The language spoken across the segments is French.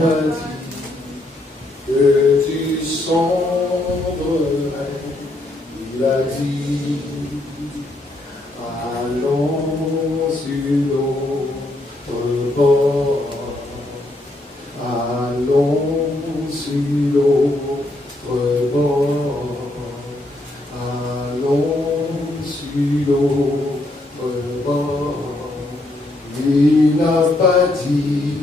pas dit que tu sombrerais. Il a dit, allons sur l'autre bord. Allons sur l'autre bord. Allons sur l'autre bord. Il n'a pas dit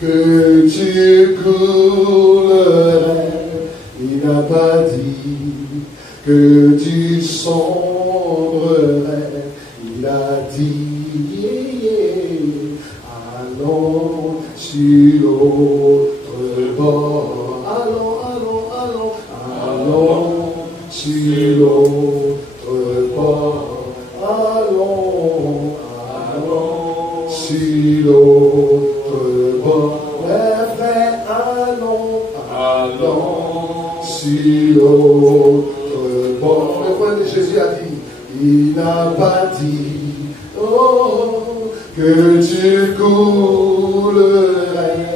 que tu coulerais. Il n'a pas dit que tu sombrerais. Il a dit, allons sur l'autre bord. Allons, allons, allons, allons sur l'autre bord. Allons, allons sur l'autre bord. Ouais, frère, allons, allons sur l'autre bord. Le point de Jésus a dit, il n'a pas dit, oh, que tu coulerais.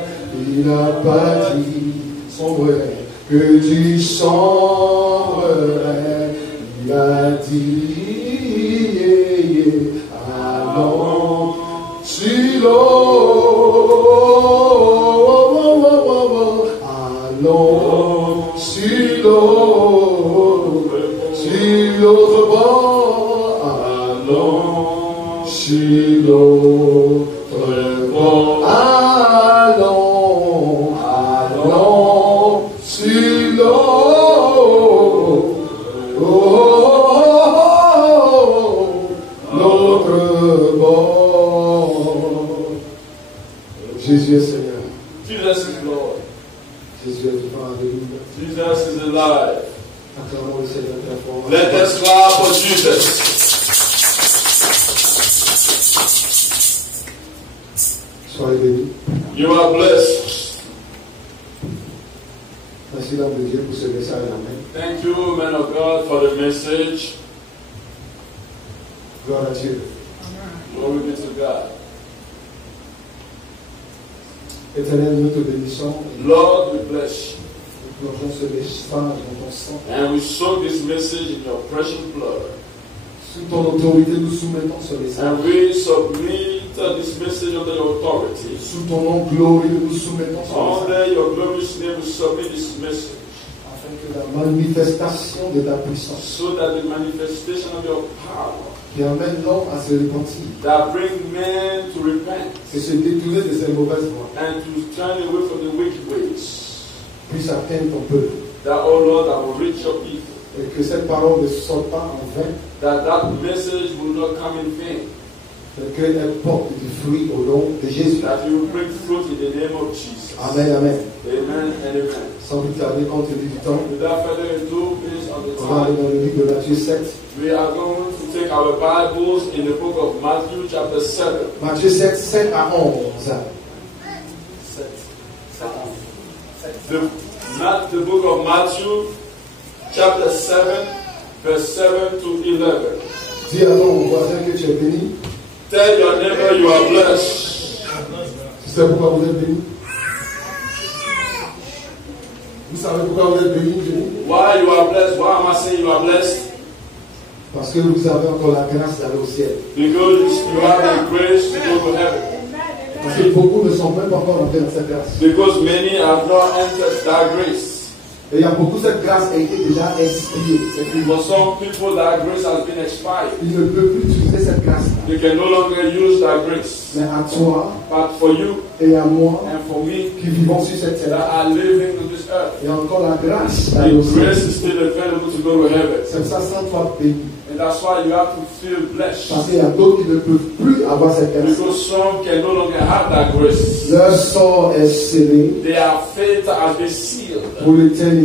Il n'a pas dit, sombrerais, que tu sombrerais. Il a dit, allons sur l'eau. Allons sur l'autre bord. Allons sur l'autre bord. Allons, allons sur l'autre bord. Jésus est Seigneur. Jesus is Lord. Jésus est vivant. Alléluia. Jesus is alive. Acclamons le Seigneur très fort. Let us clap for Jesus. Soyez bénis. You are blessed. Merci l'homme de Dieu pour ce message. Amen. Thank you, man of God, for the message. Gloire à Dieu. Glory be to God. Éternel, nous te bénissons. Lord, we bless you. Nous plongeons ce message dans ton sang. And we soak this message in your precious blood. Sous ton autorité, nous soumettons ce message. And we submit this message under your authority. Sous ton nom glorieux, nous soumettons ce message. Under your glorious name, we submit this message. Afin que la manifestation de ta puissance, So that the manifestation of your power qui amène l'homme à se repentir, that bring men to repent et se détourner de ses mauvaises voies, and to turn away from the wicked ways, puisse atteindre ton peuple. that, oh Lord, that will reach your people, Et que cette parole ne sorte pas en vain, that message will not come in vain, mais qu'elle porte du fruit au nom de Jésus. that you will bring fruit in the name of Jesus. Amen, amen. Amen and amen. Sans plus tarder, compte tenu du temps, Without further ado, based on the on va aller time, dans le livre de Matthieu 7. we are going to take our Bibles in the book of Matthew chapter 7. Matthieu 7, 7 à 11. The book of Matthew chapter 7, verse 7 to 11. Dis à ton voisin que tu es béni. Tell your neighbor you are blessed. Tu sais pourquoi vous êtes béni? Vous savez pourquoi vous êtes béni? Why you are blessed? Why am I saying you are blessed? Parce que vous avez encore la grâce d'aller au ciel. Because you have the grace to go to heaven. Parce que beaucoup ne sont même pas encore entrés dans cette grâce. Because many have not entered that grace. Et il y a beaucoup, cette grâce a été déjà expirée. For some people, that grace has been expired. Ils ne peuvent plus utiliser cette grâce-là. You can no longer use that grace. Mais à toi But for you et à moi, and for me qui vivons sur cette that terre, are living on this earth, il y a encore la grâce the d'aller au ciel. grace is still available to go to heaven. C'est pour ça, sans toi béni. And that's why you have to feel blessed. Parce qu'il y a d'autres qui ne peuvent plus avoir cette grâce. Because some can no longer have that grace. Leur sort est scellé Their fate has been sealed pour l'éternité.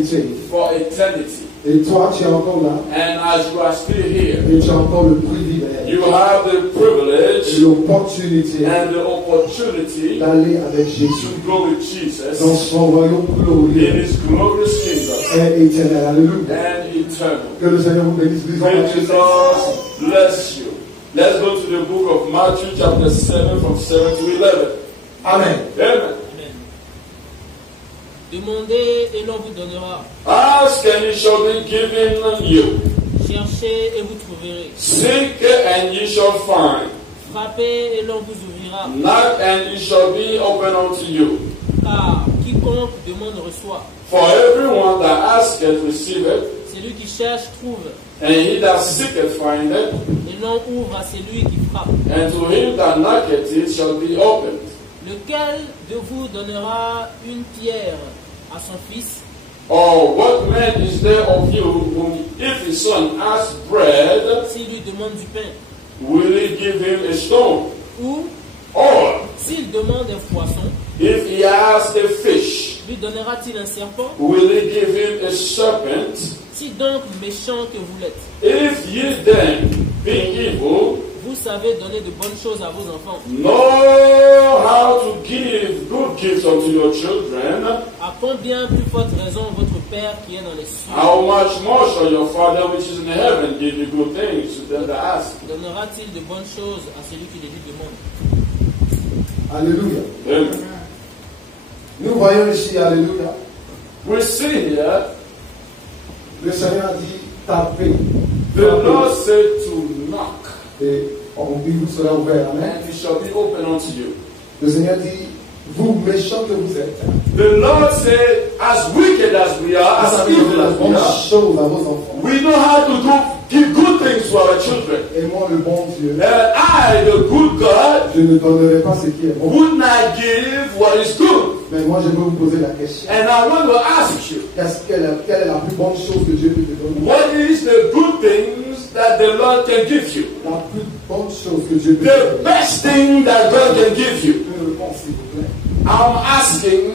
for eternity. Et toi, tu es encore là. And as you are still here, Et tu as encore le privilège you have the et privilege l'opportunité and the opportunity d'aller avec Jésus to go with Jesus dans son royaume in glorieux His glorious kingdom et éternel. Alléluia. and eternal. Que le Seigneur vous bénisse. Lisons May Matthieu 7. Jesus bless you. Let's go to the book of Matthew chapter 7 from 7 to 11. Amen. Amen. Demandez et l'on vous donnera. Ask and it shall be given you. Cherchez et vous trouverez. Seek and ye shall find. Frappez et l'on vous ouvrira. Knock and it shall be opened unto you. Car quiconque demande reçoit. For everyone that asketh receiveth, Celui qui cherche trouve. and he that seeketh findeth, Et l'on ouvre à celui qui frappe. and to him that knocketh it shall be opened. Lequel de vous donnera une pierre à son fils, Or what man is there of you whom, if his son asks bread, s'il lui demande du pain? will he give him a stone? Ou Or s'il demande un poisson, if he asks a fish, lui donnera-t-il un serpent? will he give him a serpent? Si donc méchant que vous l'êtes, If ye then, being evil, vous savez donner de bonnes choses à vos enfants, know how to give good gifts unto your children, à combien plus forte raison votre Père qui est dans les cieux how much more shall your Father which is in heaven give you good things to them that ask? donnera-t-il de bonnes choses à celui qui les lui demande? Alléluia. Amen. Nous voyons ici, Alléluia, We see here, le Seigneur dit tapez. the Lord said to knock, Et on dit vous serez ouvert. Amen. and it shall be open unto you. Le Seigneur dit, vous méchants que vous êtes, The Lord said, as wicked as we are, vous as savez evil donner la as we bonne are, chose à vos enfants. we know how to give good things to our children. Et moi, le bon Dieu, And I, the good God, je ne donnerai pas ce qui est bon. would not give what is good. Mais moi, je veux vous poser la question. And I want to ask you, Quelle est la plus bonne chose que Dieu peut te donner? what is the good things that the Lord can give you? La plus bonne chose que Dieu peut te The donner. best thing that God can give you. Une réponse, s'il vous plaît. I'm asking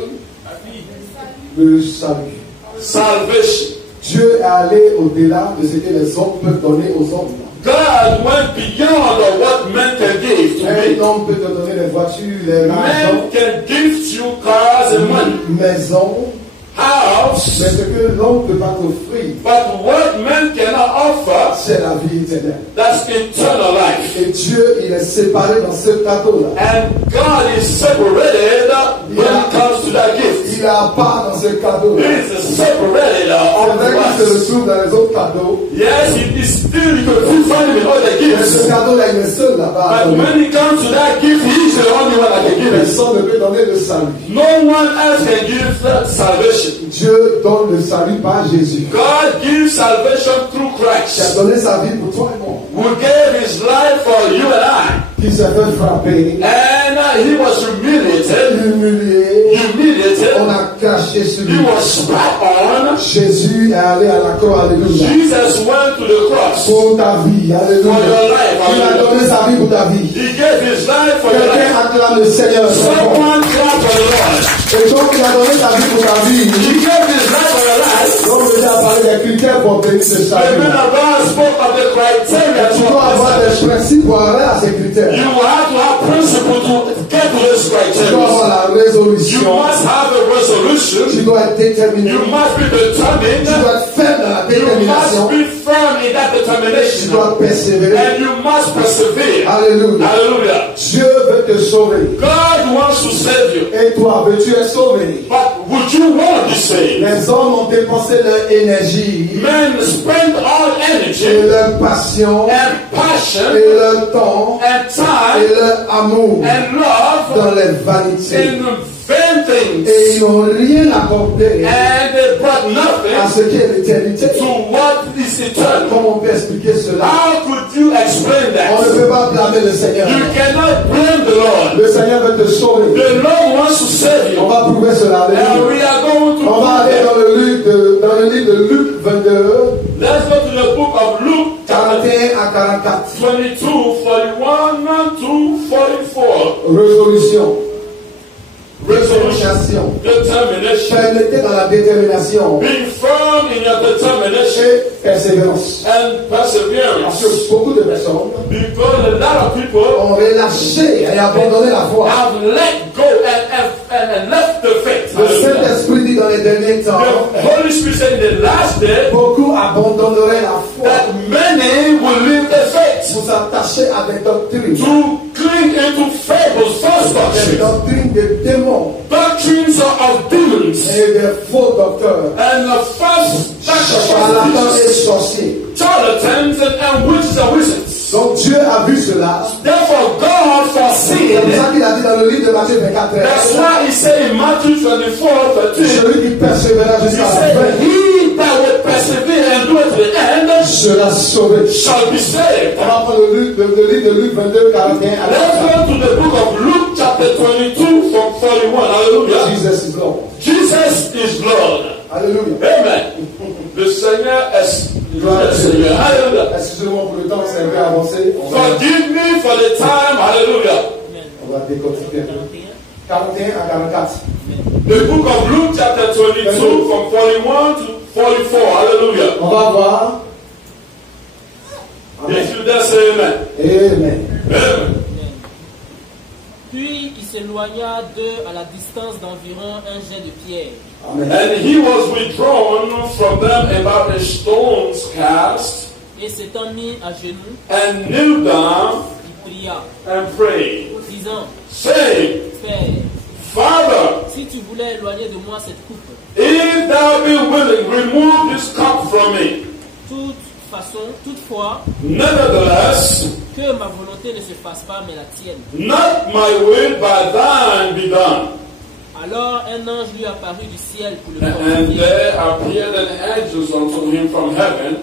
Le salut. salvation. Dieu est allé au-delà de ce que les hommes peuvent donner aux hommes. God went beyond of what men can give to Un me. homme peut te donner les voitures, les Men maisons, can give you cars and money, maisons, mais house, ce que l'homme ne peut pas t'offrir, but what men cannot offer, c'est la vie éternelle. that's eternal life. Et Dieu, il est séparé dans ce cadeau-là. And God is separated when it comes to that gift. Il a part dans ce He cadeau-là. is separated C'est on vrai qu'il se the retrouve dans les autres cadeaux, Yes, it is still, you can find him in other mais ce gifts. cadeau-là, il est seul là-bas. But when it comes to that gift, he is the only one that can give it. Personne ne peut donner le salut. No one else can give that salvation. Dieu donne le salut par Jésus, God gives salvation through qui a Christ, donné sa vie pour toi et moi, who gave his life for you and I. qui s'est fait frapper, And he was humiliated, humilié, on humiliated. a craché sur He lui. was spat on. Jésus est allé à la croix, alléluia, Jesus went to the cross pour ta vie, for alléluia. your life. Il a donné sa vie pour ta vie. He gave his life for your life. Quelqu'un acclame le Seigneur. Someone clap for the Lord. Et donc il a donné sa vie pour ta vie. He gave his life for your life. Donc il a parlé des critères pour obtenir ce The salut. man of God spoke of the criteria Tu to dois avoir obtain. des principes pour aller à ces critères. You have to have principle to get to this Tu dois criteria. avoir la You résolution. must have a Tu resolution. dois être déterminé. You must be Tu determined. dois être ferme dans la You détermination. must be firm in that Tu determination. dois persévérer. And you must persevere. Alléluia. Hallelujah. Dieu veut te sauver. God wants to save you. Et toi, veux-tu être sauvé? But would you want to be saved? Les hommes ont dépensé leur énergie Men spend all et energy leur passion and passion et leur temps and et time leur amour and love dans les vanités. in vain things. Et ils n'ont rien apporté And they brought à nothing ce qu'est l'éternité. to what is eternal. Comment on peut expliquer cela? How could you explain On ne that? peut pas blâmer le Seigneur. You cannot blame the Lord. Le Seigneur veut te sauver. The Lord wants to save On you. va prouver cela. And Alléluia. we are going to On va aller prove dans le livre de Luc 22, it. Let's go to the book of Luke, chapter 41 à 44. 22, 41 to 44. Résolution. Resolution, determination. Permettez dans la détermination Being firm in your determination et persévérance. and Parce perseverance. que beaucoup de personnes Because a lot of people ont relâché et abandonné la foi. have let go and left the faith. Le Saint-Esprit dit dans les derniers temps, The Holy Spirit said in the last day beaucoup abandonneraient la foi that many will leave the faith pour s'attacher à des doctrines, to cling into fables, false des doctrines, doctrines de démons, doctrines of demons, magicians et des faux docteurs, and the false charlatans et sorciers. charlatans and witches and wizards. Donc Dieu a vu cela. Therefore, God C'est foreseen. comme ça qu'il a dit dans le livre de Matthieu 24, That's why he said in Matthew 24:13, celui qui persévérera he jusqu'à la said, fin he that would persevere and do it to the end sera sauvé. shall be saved. On va prendre le livre de Luc 22, 41 à Let's la go to the book of Luke chapter 22 from 41. Hallelujah. Jesus is Lord. Jesus is Lord. Alléluia. Amen. Le Seigneur est le Seigneur. Hallelujah. Excusez-moi pour le temps, c'est un peu avancé. Forgive me for the time. Hallelujah. On va décortiquer un peu. 41 à 44. The book of Luke chapter 22 from 41 to 44. Hallelujah. On va voir. If you dare say amen. Amen. Amen. Puis il s'éloigna d'eux à la distance d'environ un jet de pierre. Amen. And he was withdrawn from them about a stone's cast Et s'étant mis à genoux, and kneeled down il pria, and prayed, disant, saying, Père, Father, si tu voulais éloigner de moi cette coupe, if thou be willing, remove this cup from me. toutefois, Nevertheless, que ma volonté ne se fasse pas, mais la tienne. not my will, but thine be done. Alors un ange lui apparut du ciel pour le And fortifier. there appeared an angel unto him from heaven,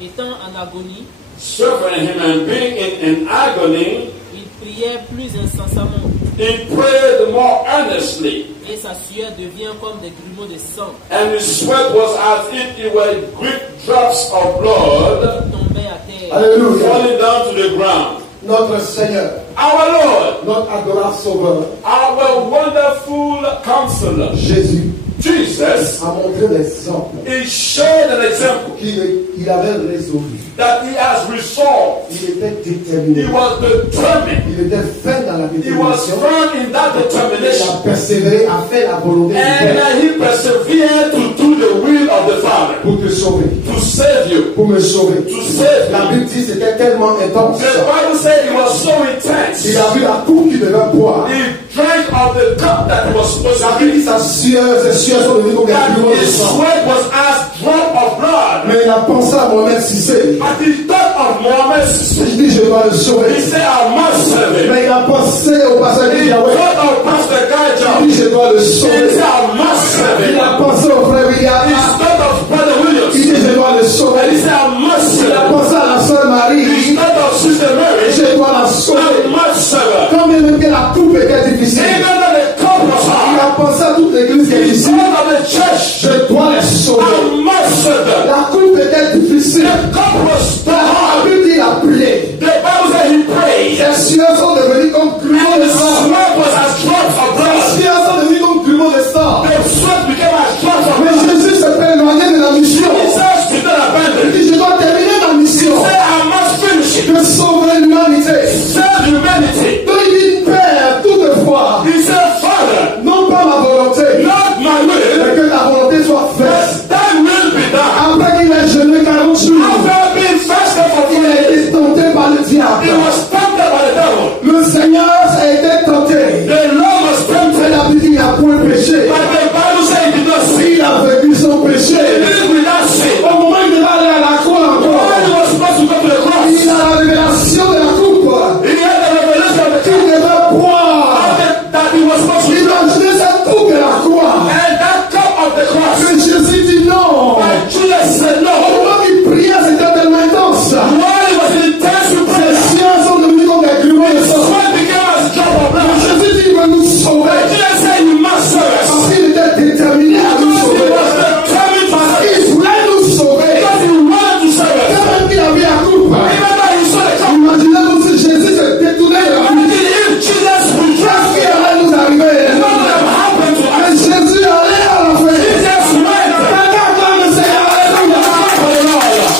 Étant en agonie, serving him, and being in agony, il priait plus incessamment, he prayed more earnestly, et sa sueur devient comme des grumeaux de sang and his sweat was as if it were great drops of blood qui tombaient à terre. Alléluia. falling down to the ground. Notre Seigneur, Our Lord, notre adorable Sauveur, our wonderful counselor, Jésus, Jesus, a montré l'exemple he showed an example qu'il avait résolu. that he has resolved. Il était He déterminé. was determined. Il était ferme dans la He was détermination. firm in that Il determination. a persévéré à faire la volonté du And Père he persevered to do the will of the Father, pour te sauver, to save you, pour me sauver. to save La you. Bible dit que c'était tellement intense. The Bible said it was so intense. Il a vu la coupe qu'il devait boire. He drank of the cup that he was supposed La to Bible dit drink. ses sueurs sont devenues comme des That grumeaux de his sang. sweat was as drop of blood. Mais il a pensé à Mohamed Sissé. But he thought of Muhammad. Il dit je dois le sauver. He said, I must save him. Mais il a pensé au passage He de Yahweh. thought of Pastor Il Gaja. dit je dois le He said, sauver. I must save Il him. a pensé au frère William. He thought of Brother Il Williams. dit je dois le And he sauver. said, I must Il save a him. pensé à la sœur He Marie. thought of Sister Mary. Je dois la sauver. I must save her. Quand même que la coupe était difficile. Even though the cup was Il hard, a pensé à toute l'église qui est he ici. thought of the church. Je dois les sauver. I must save them. La coupe était difficile. The cup was so La hard. Bible dit il a prié. The Bible said he prayed. Ses sueurs sont devenues comme grumeaux And de the sang. sweat was as drops of Ses blood. sueurs sont devenues comme grumeaux de sang. The sweat became as drops of Mais blood. Jésus s'est fait éloigner de la mission. Jesus did not Il abandon. dit, je dois terminer ma He mission said, I must finish it. de sauver l'humanité. Save humanity. Donc il dit, Père, toutefois, He said, Father, non pas ma volonté, not my mais will, que ta volonté soit faite. but thy will be done. Après qu'il ait jeûné 40 jours, After being fasted for il a 40 days, été tenté par le he diable. was tempted by the devil. Le Seigneur a été tenté. The Lord was Mais tempted, la Bible dit, il n'a point péché. but the Bible said he did not sin. Il a vécu son He péché. lived without sin. Au moment où il devait aller à la croix When he encore, was supposed to go to the cross, il a la révélation de la coupe he had the revelation of the qu'il devait boire. that he was supposed to drink. Imaginez cette coupe de la croix. And that cup of the cross, Mais Jésus dit non. but Jesus said Au no. moment où il priait, c'était tellement intense. While he was in intense Les prayer, siens sont devenus comme des grumeaux de his sang. sweat became as drop of blood. Jésus dit, il va nous sauver. Jesus said, you must serve us. Parce qu'il était déterminé à nous Because he sauver. was determined to save us. Il voulait nous sauver. Because he wanted to save us. Quand même qu'il avait la coupe. Even though he saw the cup, Imaginez-vous si Jésus se détournait de la coupe. imagine if Jesus would Qu'est-ce trust qui him. allait nous arriver? What would have happened to Mais us? Jésus allait à la fin. Jesus went. Quelqu'un acclame le Seigneur. Alléluia. Hallelujah.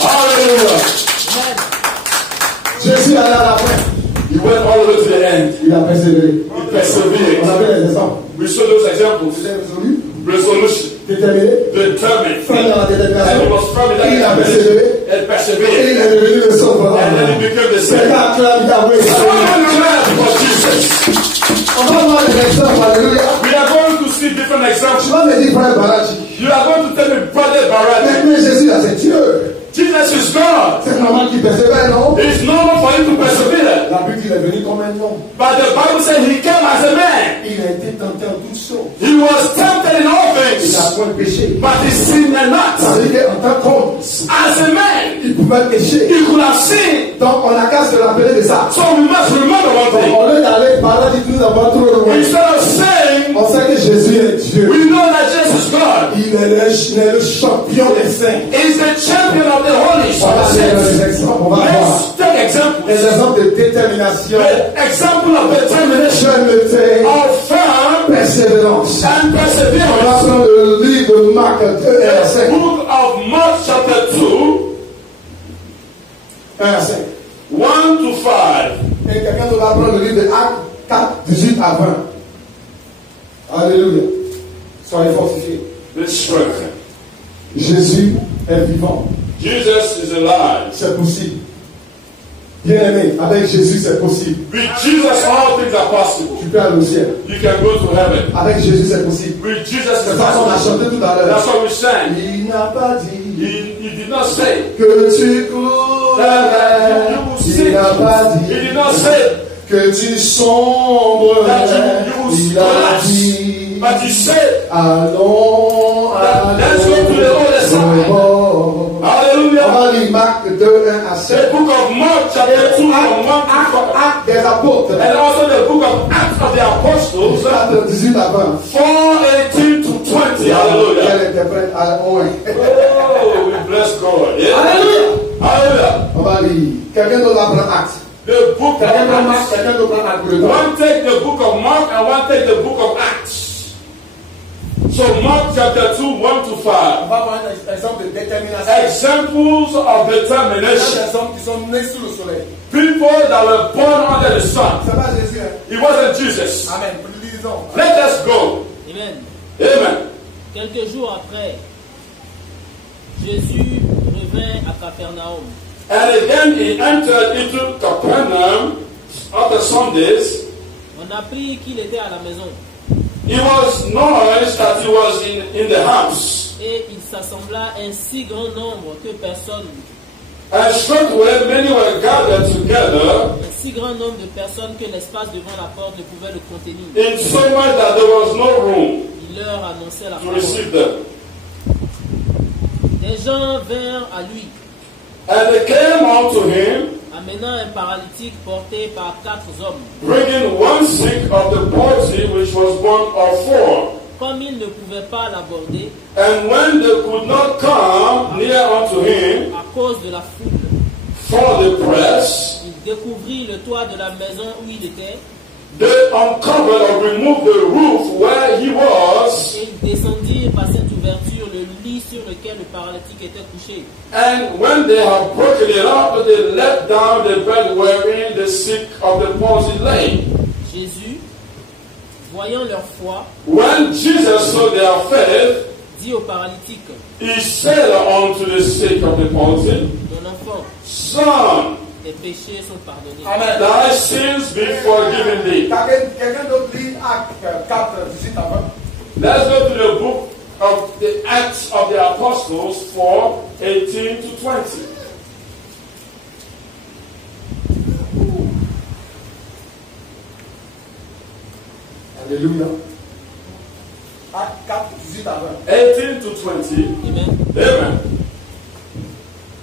Hallelujah. Jésus allait à la fin. He went all the way to the end. Il a persévéré. He On persevered. avait les exemples. We saw those examples. Il est résolu, Resolution, déterminé, determined. fin dans la And he détermination. was firm in that Il a determination persévéré. and Et il persevered. est devenu le sauveur. And then he became the Quelqu'un Savior. acclame Yahweh. Someone glad for Jesus. On va voir les exemples. Alléluia. We are going to see different dire, frère Baraji. You are going to tell me, brother Baraji. Mais Jésus, là, c'est Dieu. Jesus is God. C'est normal qu'il persévère, non? It's normal for him to persevere. La Bible dit qu'il est venu comme un homme. But the Bible says he came as a man. Il a été tenté en toutes choses. He was tempted in all Il things, n'a point péché. but he sinned not. Ça veut dire qu'en tant qu'homme, As a man, il pouvait pécher. he could have sinned. Donc on n'a qu'à se rappeler de ça. So we must remember one Donc, thing. au lieu d'aller par là, dit nous avons trop loin. Instead of saying, On sait que Jésus est Dieu. we know that Jesus is God. Il est le champion des saints. He's the champion of the holy. On va faire des exemples. On va voir. Let's take examples. Des exemples de détermination, The example of determination, fermeté, of firm persévérance. and On va perseverance. prendre le livre de Marc 2 et The 5. book of Mark chapter 2, 1 à 5. 1 to 5. Et quelqu'un va prendre le livre de Actes 4, 18 à 20. Alléluia. Soyez fortifiés. The strength. Jésus est vivant. Jesus is alive. C'est possible. Bien aimé, avec Jésus c'est possible. With Jesus, all things are possible. Tu peux aller au ciel. You can go to heaven. Avec Jésus c'est possible. With Jesus, C'est it's ça qu'on a possible. chanté tout à l'heure. That's what we sang. Il n'a pas dit He did not say. que tu courrais. Il n'a pas He dit did not say. que tu sombres. Il a dit But he said, allons, let's go to the other side. On Hallelujah. va lire Marc 2, 1 à 7. The book of Mark chapter 2 from 1 to 5. Actes des apôtres. And also the book of Acts of the Apostles 4, 18 à 20. 4:18 to 20. Hallelujah. Quel interprète à Oh, we bless God. Yeah. Alléluia. Hallelujah. On va lire. Quelqu'un d'autre va prendre Actes. The book of Quelqu'un prend Marc, Acts. quelqu'un d'autre prend Actes. One take the book of Mark and one take the book of Acts. So Mark chapter 2, 1 to 5. On va voir un exemple de détermination. Examples of Des determination. hommes qui sont nés sous le soleil. People that were born under the sun. C'est pas Jésus. Hein? It wasn't Jesus. Amen. Lisons. Let us go. Amen. Amen. Quelques jours après, Jésus revint à Capernaum. And again he entered into Capernaum after some days. On apprit qu'il était à la maison It was noise that he was in the house. et il s'assembla un si grand nombre que personne, And straightway many were gathered together, un si grand nombre de personnes que l'espace devant la porte ne pouvait le contenir. in so much that there was no room Il leur annonçait la to parole. receive them. Des gens vinrent à lui, And they came unto him, amenant un paralytique porté par 4 hommes. bringing one sick of the palsy, which was born of 4. Comme ils ne pouvaient pas l'aborder And when they could not come near unto him à cause de la foule, for the press, il découvrit le toit de la maison où il était they uncovered or removed the roof where he was, et ils descendirent par cette ouverture le lit sur lequel le paralytique était couché. and when they had broken it up, they let down the bed wherein the sick of the palsy lay. Jésus, voyant leur foi, When Jesus saw their faith, dit au paralytique, he said unto the sick of the palsy, mon enfant, Son, tes péchés sont pardonnés. Amen. thy sins be forgiven thee. Quelqu'un d'autre lit Actes 4, 18 à 20. Let's go to the book of the Acts of the Apostles 4:18 to 20. Alléluia. Actes 4, 18 à 20. 18 to 20. Amen. Amen.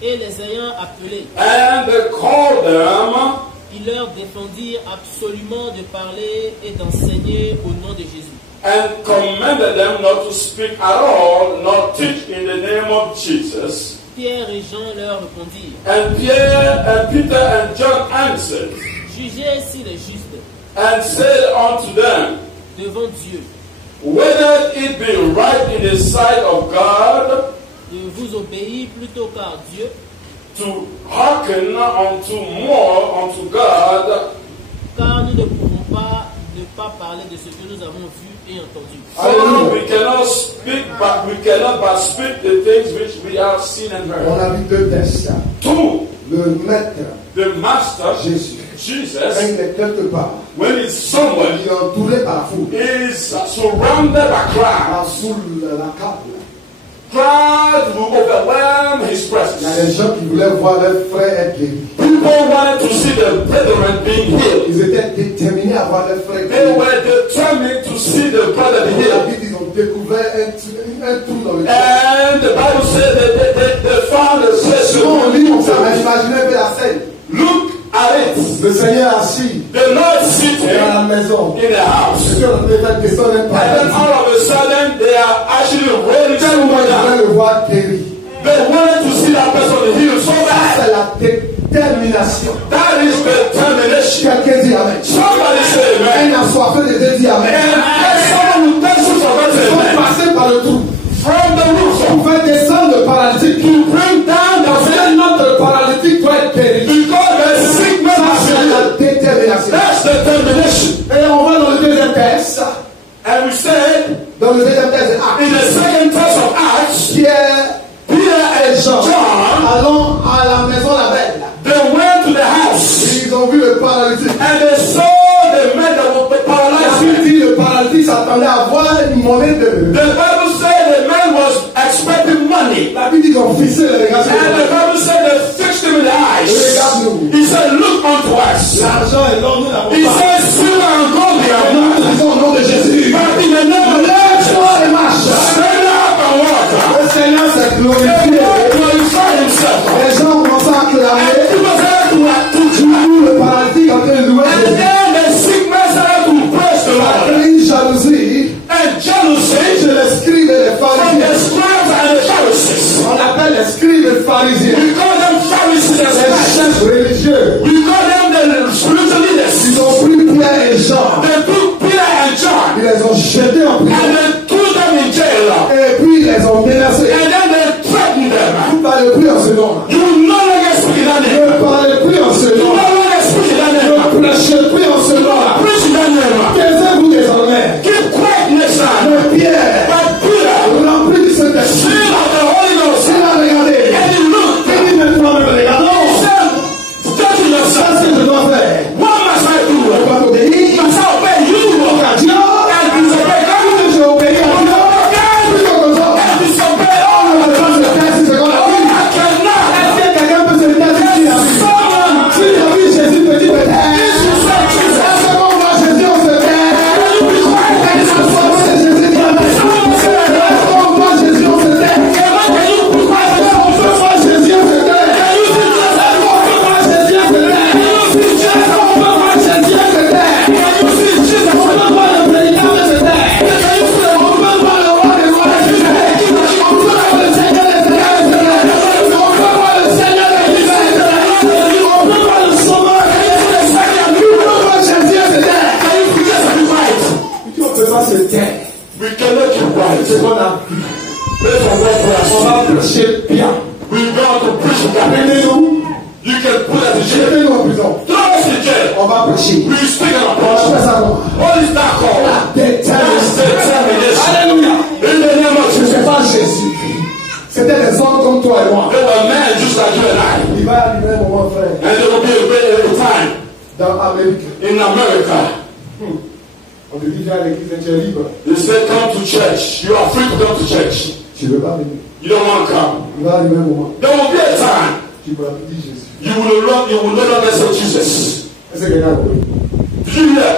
Et les ayant appelés, And they called them, ils leur défendirent absolument de parler et d'enseigner au nom de Jésus. and commanded them not to speak at all, nor teach in the name of Jesus. Pierre et Jean leur répondirent, And Peter and John answered, jugez s'il est juste and said unto them, devant Dieu whether it be right in the sight of God de vous obéir plutôt qu'à Dieu, to hearken unto God, car nous ne pouvons pas ne pas parler de ce que nous avons vu et entendu. for we cannot but speak the things which we have seen and On heard. a vu deux tests. Two, Le maître the Master, Jésus Jesus, quand il est quelque part, when it's somewhere, il est entouré par la foule. is surrounded by crowd. La foule, la carte. Crowd will overwhelm his Il y a des presence. gens qui voulaient voir leurs frères être guéris. People wanted to see the brethren being healed. Ils étaient déterminés à voir leurs frères They guéris. were determined to see the brother be La healed. Bible dit qu'ils ont découvert un trou dans le cœur. And the Bible said that they found a Si on lit, on s'arrête, imaginez un peu la scène. Look at it. Le Seigneur assis The Lord sitting dans la maison. in the house. Et puis on a fait descendre un And then paralytique. all of a sudden, they are actually rolling Tellement ils down. voulaient le voir guéri. They wanted to see that person healed so bad. C'est la détermination. That is determination. Quelqu'un dit Amen. Somebody say amen. Un assoiffé de Dieu dit Amen. And someone who touches of us Ils vont amen. passer par le trou. From the roof Pour faire descendre le paralytique. to bring down the Parce que notre paralytique doit être guéri. because the sick man Ça, is c'est healed. la détermination. That's determination. Et on va dans le deuxième texte. And we said Dans le deuxième texte de Actes. in the second test of Acts, Pierre Peter and Jean John, allons à la maison la belle. they went to the house Ils ont vu le paralytique. and they saw the man that was La paralyzed. Bible dit le paralytique s'attendait à voir une monnaie de. The Bible said the man was expecting money. La Bible dit qu'ils ont fixé le regard sur And the lui. Bible said they fixed him in the eyes. He said, look unto us. L'argent et l'or, nous n'avons He pas. said, silver and gold we have Nous not. disons au nom de Jésus. But in the name of Lève-toi Jesus, et marche. stand up and walk. Le Seigneur s'est The glorifié. Lord glorify himself. Les gens ont commencé à And clamer. people started to clap. Tout le paralytique en train de louer And Jésus. then the sick man started to praise the Ça Lord. crée une jalousie And jealousy chez les scribes et les from the pharisiens. scribes and the Pharisees. On appelle les scribes et les pharisiens. We call them Pharisees and Les scribes. chefs religieux. We call them the spiritual leaders. Ils ont pris Pierre et Jean. They took Peter and John Ils les ont jetés en prison. and they threw them in jail. Et puis ils les ont menacés. And then they threatened them. Vous ne parlez plus en ce nom. You will no longer speak in that name. Ne parlez plus en ce You nom. will no longer speak in that name. Ne prêchez plus en ce nom. Preach in that name. Taisez-vous désormais. Keep quiet next time. Mais Pierre, But Peter, rempli du Saint-Esprit, filled of the Holy Ghost, il a regardé. and he looked. Il dit maintenant, me regardons. He said, judging Ça, yourself, c'est ce que je dois faire. what must I Je do? dois obéir Must I obey you à Dieu. and disobey God? Plus je obéis à Dieu, plus je consens. And disobey all On of va faire ce texte, c'est qu'on a vu. I cannot. Est-ce que quelqu'un peut se dire si il a vu? Someone, Si il a vu Jésus, petit peut-être. if you say Jesus, Est-ce qu'on voit Jésus, on se tait? can you be quiet? Can you Est-ce be qu'on voit Jésus, dit Amen? Someone say amen. Est-ce qu'on voit Jésus, on se tait? Can you be quiet? Est-ce qu'on peut voir Jésus, on se tait? Can you see Jesus? Est-ce qu'on peut voir Jésus, on se tait? Can you see Jesus? Est-ce qu'on peut voir Jésus, on se tait? Can you see Jesus? On peut voir le prédicat de se tait? Can you see the On peut voir le roi des rois de se tait? On peut voir le Seigneur des seigneurs de se tait? On peut voir le Seigneur des seigneurs de se tait? On peut voir le sauveur de se tait? On peut voir Jésus, on se tait? Can you just be quiet? On peut pas se taire. We cannot keep quiet. C'est qu'on a vu. Based on what we are On va prêcher bien. we're going to preach to God. Prenez-nous. You can put us in jail. Jetez-nous en prison. Throw us in jail. On va prêcher. We speak in our On va preaching. faire ça comment? What is that called? That's determination. Alléluia. In the name of Ce n'est Jesus. pas Jésus. C'était des hommes comme toi et moi. They were men just like you and I. Il va arriver un moment, frère, And there will be a time dans l'Amérique. in America. On te dit, viens à l'église, tu es libre. They say, come to church. You are free to come to church. Tu ne veux pas venir. You don't want to come. Il va arriver un moment. There will be a time Tu pourras plus dire Jésus. you will no longer say Jesus. Est-ce que quelqu'un a compris? Did you hear?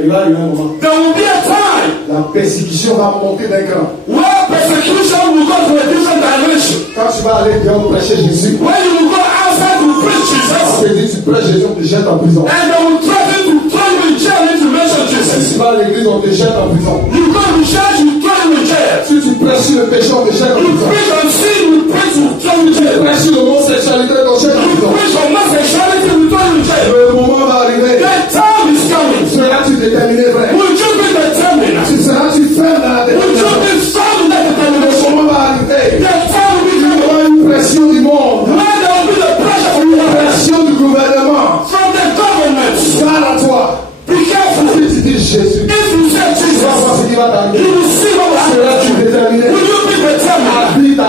Il va arriver un moment. There will be a time La persécution va monter d'un cran. where persecution will go to a different dimension. Quand tu vas aller dehors prêcher Jésus, When you will go outside to preach on Jesus, te dit, tu prêches Jésus, on te jette en prison. and they will threaten to throw you in jail if you mention Si Jesus. tu vas à l'église, on te jette en prison. You go to church, you throw you in jail. Si tu prêches sur le péché, on te jette en You prison. preach on sin, you preach to throw you in Tu jail. prêches sur l'homosexualité, on te jette en You prison. preach on homosexuality, we throw you in jail. Le moment va arriver. That time is coming. Seras-tu déterminé, frère? Will you be determined? Seras-tu ferme dans la Will you détermination? be firm in that Le determination? moment va arriver. That time will be Il y coming. aura une pression du monde, When there will be the pressure from une the press, pression du gouvernement. from the government. Garde à toi. Be careful. Si tu dis Jésus, If you say tu vas voir Jesus, ce qui va you t'arriver. will see what will Seras-tu happen. déterminé Will you be à determined vivre ta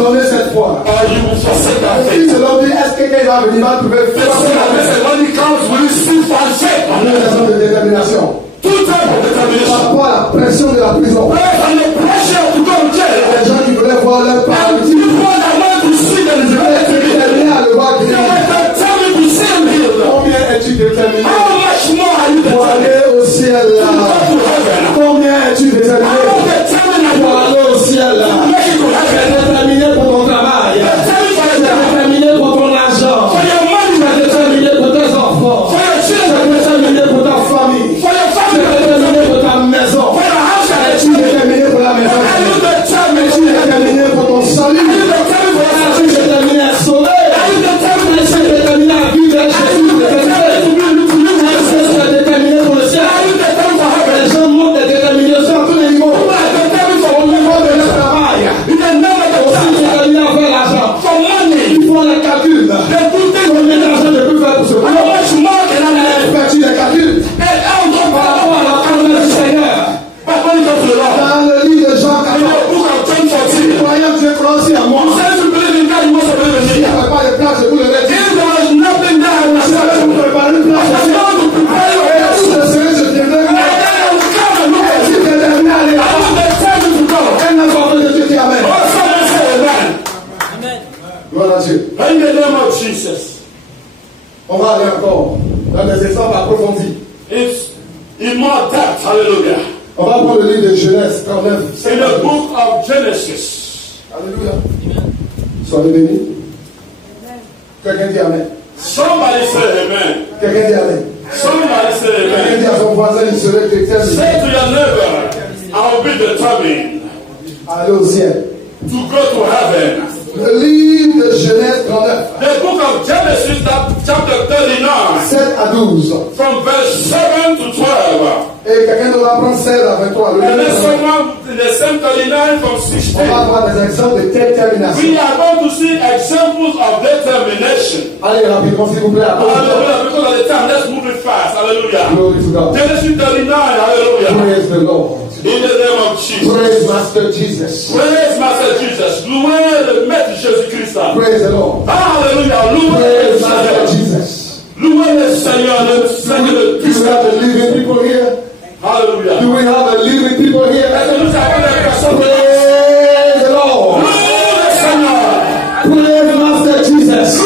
abandonner cette foi. or you will forsake that Si faith. je leur dis, est-ce que quelqu'un va venir, va trouver The psalmist said, when he comes, will you still forsake? une raison de détermination. Two types of Par determination. rapport à la pression de la prison. Based on the pressure to go to jail. Les gens qui voulaient voir leur And parole, people that want to see the ils étaient déterminés à le voir they guérir. were determined to see him healed. Combien es-tu déterminé How much more are you pour determined aller au ciel to là? go to heaven? Combien es-tu déterminé How determined are pour you aller au ciel là? to make it to heaven? Déterminé pour ton travail. Determined for your job, Déterminé pour ton argent. for your money, Déterminé pour tes enfants. for your children, Déterminé pour ta famille. for your family, Déterminé pour ta maison. for your house and Es-tu your children. déterminé pour la maison? Are you determined? Es-tu déterminé pour ton salut? Are you determined for your Es-tu déterminé à sauver? Are you determined Es-tu déterminé à vivre avec Jésus? Est-ce que tu es déterminé pour le ciel? Are you determined for heaven? Les gens montrent des déterminations à tous les niveaux. You are determined for Au niveau de leur travail, in the name of the aussi church, déterminés à faire l'argent. for money. Ils font les calculs. They do things. Combien d'argent je peux faire pour ce How boulot? much more can I make? Fais-tu les calculs? And how much Par rapport à la promesse du Seigneur. But when it comes to the Lord, Dans le livre de Jean in 14, the book of John 14, croyant Dieu croit aussi en moi. says you believe in God, you must believe in Il n'y me. avait pas de place, je vous le redis. If there was nothing there, I would Si have j'avais said, préparé une place, I'm going to prepare your et house. tout je serai, je viendrai. And then I will come and look at Si you. tu es déterminé à aller I là-bas, will determine to go. un enfant de Dieu dit Amen. Oh, someone say amen. Amen. Gloire à Dieu. In the name of Jesus. On va aller encore dans des exemples approfondis. It's in more depth. Hallelujah. On va prendre le livre de Genèse 39. In the book of Genesis. Alléluia. Amen. Soyez bénis. Quelqu'un dit Amen. Somebody say amen. Quelqu'un dit Amen. Somebody say Quelqu'un amen. dit à son voisin, il serait déterminé Say to your neighbor, I will be determined à aller au ciel. to go to heaven. Le livre de Genèse 39, The book of Genesis, chapter 39, 7 à 12. from verse 7 to 12. Et quelqu'un doit prendre 16 à 23. Le And then livre de- someone in the same 39 from On 16. va avoir des exemples de détermination. We are going to see examples of determination. Allez, rapidement, s'il vous plaît. à cause du temps. Hallelujah. Because of the time, let's move it fast. Hallelujah. Glory to God. Genesis 39. Hallelujah. Praise the Lord. In the name of Jesus. Praise Master Jesus. Praise Master Jesus. Louez le Maître Jésus-Christ. Praise the Lord. Hallelujah. Louez le Praise Master Seigneur. Jesus. Louez le Seigneur. Le Seigneur de Do we Christ. have the living people here? Hallelujah. Do we have a living people here? Est-ce que nous avons des personnes qui Praise the Lord. louent le Seigneur? Praise Master Jesus.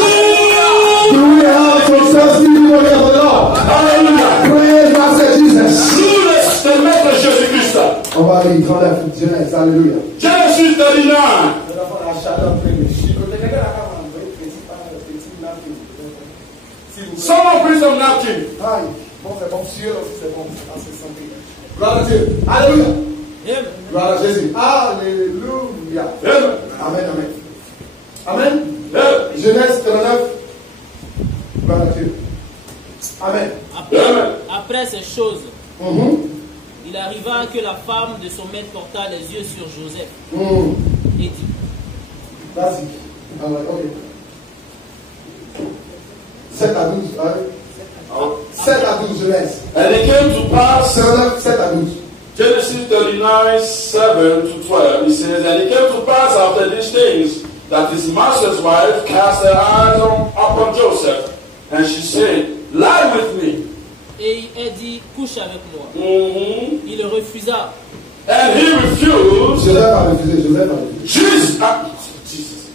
Do we have some thirsty people here for the Lord? Hallelujah. Praise Master Jesus. Loue le Maître Jésus-Christ. On va lire 39 Genèse. Alléluia. Genesis 39. Someone bring some napkin. Aïe. Bon, c'est bon. Ciel aussi, c'est bon. Ah, c'est santé. Gloire à Dieu. Alléluia. Amen. Gloire à Jésus. Alléluia. Amen. Amen, amen. Amen. Amen. Genèse 39. Gloire à Dieu. Amen. Amen. Après ces choses, Mhm. il arriva que la femme de son maître porta les yeux sur Joseph Mhm. et dit, Vas-y. Ah ouais, ok. 7 à 12. Allez. 7 à 12, Genèse. And it came to pass, 7 à 12. Genesis 39, 7 to 12, it says, and it came to pass after these things, that his master's wife cast her eyes upon Joseph, and she said, lie with me. et elle dit, couche avec moi. Mhm. Il refusa. And he refused. Joseph a refusé. Joseph a refusé. Jesus.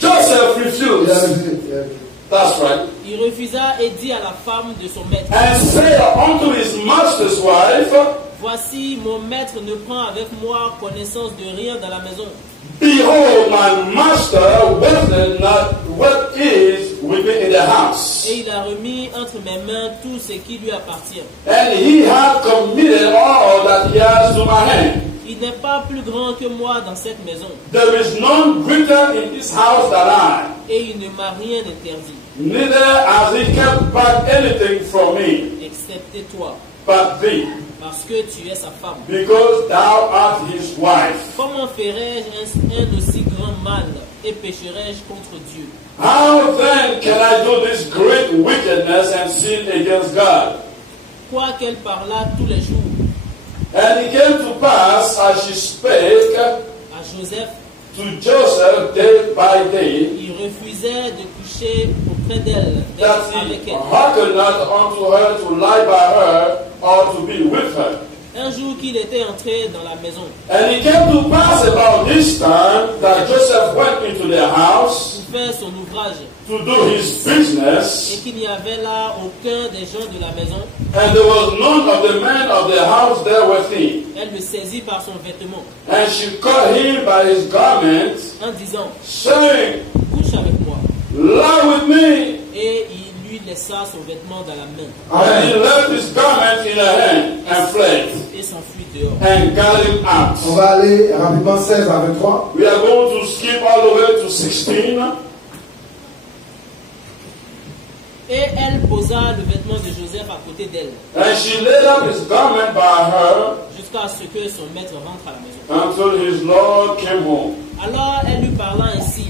Joseph Il a refused. refusé. Il a refusé. That's right. Il refusa et dit à la femme de son maître, And said unto his master's wife, voici mon maître ne prend avec moi connaissance de rien dans la maison. behold, my master wetted not what is with me in the house. Et il a remis entre mes mains tout ce qui lui appartient. And he hath committed all that he has to my hand. Il n'est pas plus grand que moi dans cette maison, There is none greater in this house than I, et il ne m'a rien interdit, neither has he kept back anything from me, excepté toi, but thee, parce que tu es sa femme. because thou art his wife. Comment ferais-je un aussi grand mal et pécherais-je contre Dieu? How then can I do this great wickedness and sin against God? Quoiqu'elle parlât tous les jours And it came to pass, as she spake, à Joseph, to Joseph day by day, il refusait de coucher auprès d'elle, that d'être avec he elle. hearkened not unto her to lie by her or to be with her. Un jour qu'il était entré dans la maison And it came to pass about this time that Joseph went into their house pour faire son ouvrage to do his business, et qu'il n'y avait là aucun des gens de la maison, and there was none of the men of the house there with him. elle le saisit par son vêtement And she caught him by his garment, en disant saying, couche avec moi. lie with me. Et il lui laissa son vêtement dans la main And he left his garment in her hand and fled et s'enfuit dehors. and got him out. On va aller rapidement 16 à 23. We are going to skip all the way to 16. Et elle posa le vêtement de Joseph à côté d'elle And she laid up his garment by her jusqu'à ce que son maître rentre à la maison. until his Lord came home. Alors elle lui parla ainsi.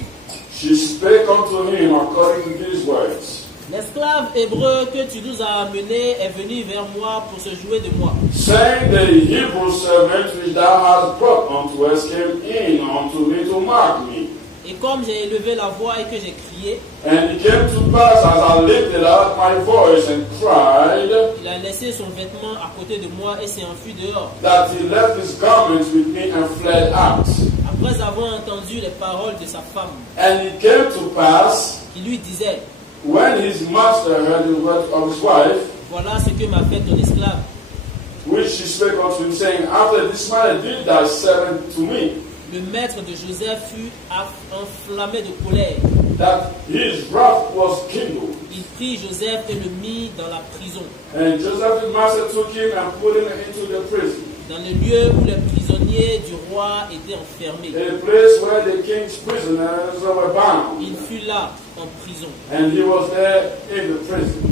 She spake unto him according to these words, L'esclave hébreu que tu nous as amené est venu vers moi pour se jouer de moi. saying, the Hebrew servant which thou hast brought unto us came in unto me to mark me. Et comme j'ai élevé la voix et que j'ai crié, And it came to pass as I lifted up my voice and cried, il a laissé son vêtement à côté de moi et s'est enfui dehors. that he left his garments with me and fled out. Après avoir entendu les paroles de sa femme, And it came to pass, qui lui disait, when his master heard the word of his wife, voilà ce que m'a fait ton esclave. which she spake unto him, saying, after this manner did thy servant to me, Le maître de Joseph fut enflammé de colère. that his wrath was kindled. Il prit Joseph et le mit dans la prison, And Joseph his master took him and put him into the prison, dans le lieu où les prisonniers du roi étaient enfermés. a place where the king's prisoners were bound. Il fut là, en prison. And he was there in the prison.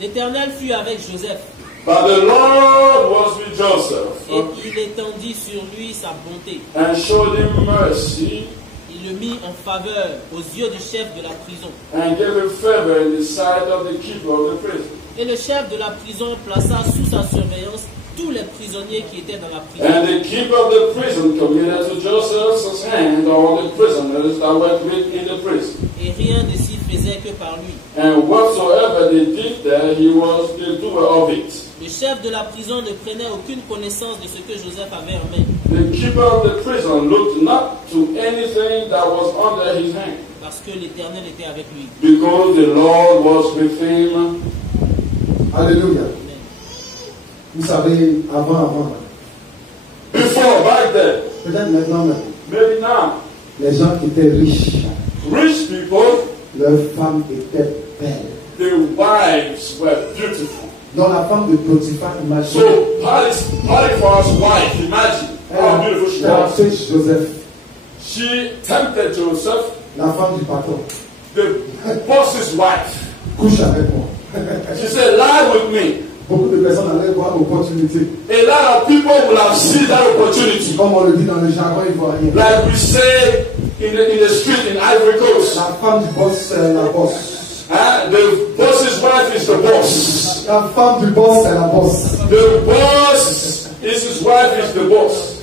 L'Éternel fut avec Joseph, But the Lord was with Joseph, et il étendit sur lui sa bonté. and showed him mercy, Il le mit en faveur aux yeux du chef de la prison. and gave him favor in the sight of the keeper of the prison. Et le chef de la prison plaça sous sa surveillance tous les prisonniers qui étaient dans la prison. And the keeper of the prison committed to Joseph's hand all the prisoners that were with in the prison. Et rien ne s'y faisait que par lui. And whatsoever they did there, he was the doer of it. Le chef de la prison ne prenait aucune connaissance de ce que Joseph avait en main, The keeper of the prison looked not to anything that was under his hand, parce que l'Éternel était avec lui. because the Lord was with him. Alléluia. Amen. Vous savez, avant, Before, back then, peut-être maintenant, même, maybe now, les gens qui étaient riches, rich people, leurs femmes étaient belles. their wives were beautiful. Donc la femme de Potiphar, imagine, So Potiphar's wife, imagine how beautiful she elle a was. fait Joseph, She tempted Joseph, la femme du patron, the boss's wife. couche avec moi. She said, lie with me. Beaucoup de personnes allaient voir l'opportunité. A lot of people will have seen that opportunity. Comme on le dit dans le jargon ivoirien. Like we say in the street in Ivory Coast. La femme du boss, c'est la boss. The boss's wife is the boss. La femme du boss, c'est la boss. The boss is his wife is the boss.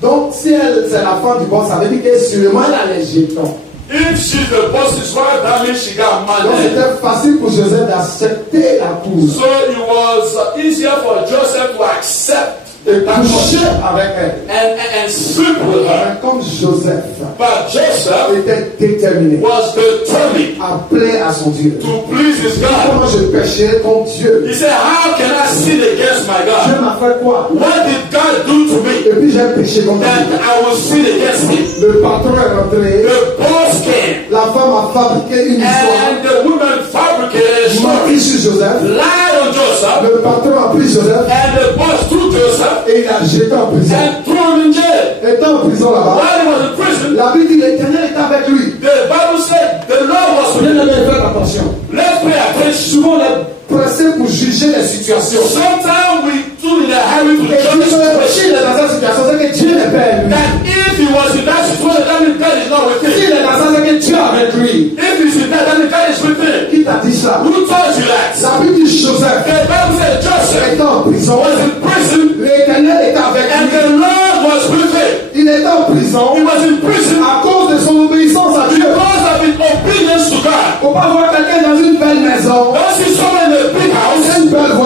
Donc, si elle, c'est la femme du boss, ça veut dire que sûrement elle a les jetons. If she's the boss's wife, that means she got Donc, money. c'était facile pour Joseph d'accepter la cour So it was easier for Joseph to accept et that coucher position avec elle. and sleep with her. Mais comme Joseph But Joseph était déterminé, was determined appelé à son Dieu. to please his God. Comment je pécherai contre Dieu? He said, how can I sin against my Dieu God? m'a fait quoi? What did God do to me Et puis j'ai péché contre that Dieu. I will sin against him? Le patron est rentré, The boss came la femme a fabriqué une histoire, and the woman fabricated a menti story, sur Joseph. lied on Joseph, Le patron a pris Joseph and the boss took Joseph et il l'a jeté en prison. and threw him in jail. Étant en prison là-bas, While he was in prison, la Bible dit l'Éternel est avec lui. the Bible said the Lord was with Bien him. aimé, faites attention. Let's pay attention. Souvent on est pressé pour juger les situations. Sometimes we do in a hurry to Et judge si the situation. il est dans cette situation, c'est que Dieu n'est pas avec lui. That if he was in that situation, that means God is not with him. S'il est dans ça, c'est que Dieu est avec lui. If he's in that means God is with him. Qui t'a dit ça? Who told you that? La Bible dit Joseph The Bible said Joseph étant en prison, was in prison l'Éternel est avec and lui. the Lord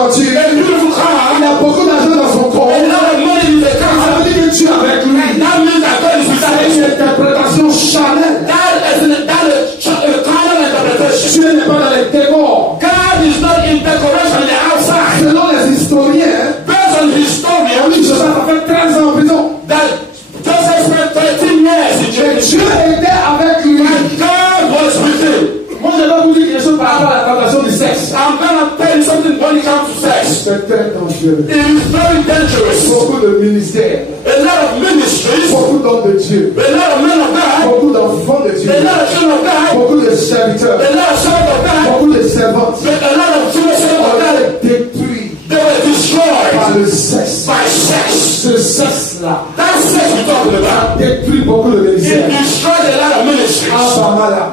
voiture. a beautiful car, Il a beaucoup d'argent dans son compte. and a lot of money in the Ça car. veut dire que tu es avec lui. That means that God is C'est beside une you. interprétation charnelle. That is a carnal interpretation. Tu n'es pas dans les décors. God is not in decoration on the outside. Selon les historiens, Based on on dit que historians, Joseph a fait 13 ans en prison. that Joseph spent 13 years in Et jail. Dieu était avec lui. God was with him. Moi, je vais vous dire quelque chose par rapport à la tentation du sexe. I'm gonna tell you something when it comes to sex. C'est très dangereux. It is very dangerous. Beaucoup de ministères, A lot of ministries, beaucoup d'hommes de Dieu, a lot of men of God, beaucoup d'enfants de Dieu, a lot of children of God, beaucoup de serviteurs, a lot of sons of God, beaucoup de servantes a lot of children of ont God. été détruits They were destroyed par le sexe. by sex. Ce sexe-là That sex we're talking about, détruit beaucoup de it ministères. destroyed a lot of ministries. Ah, pas mal là.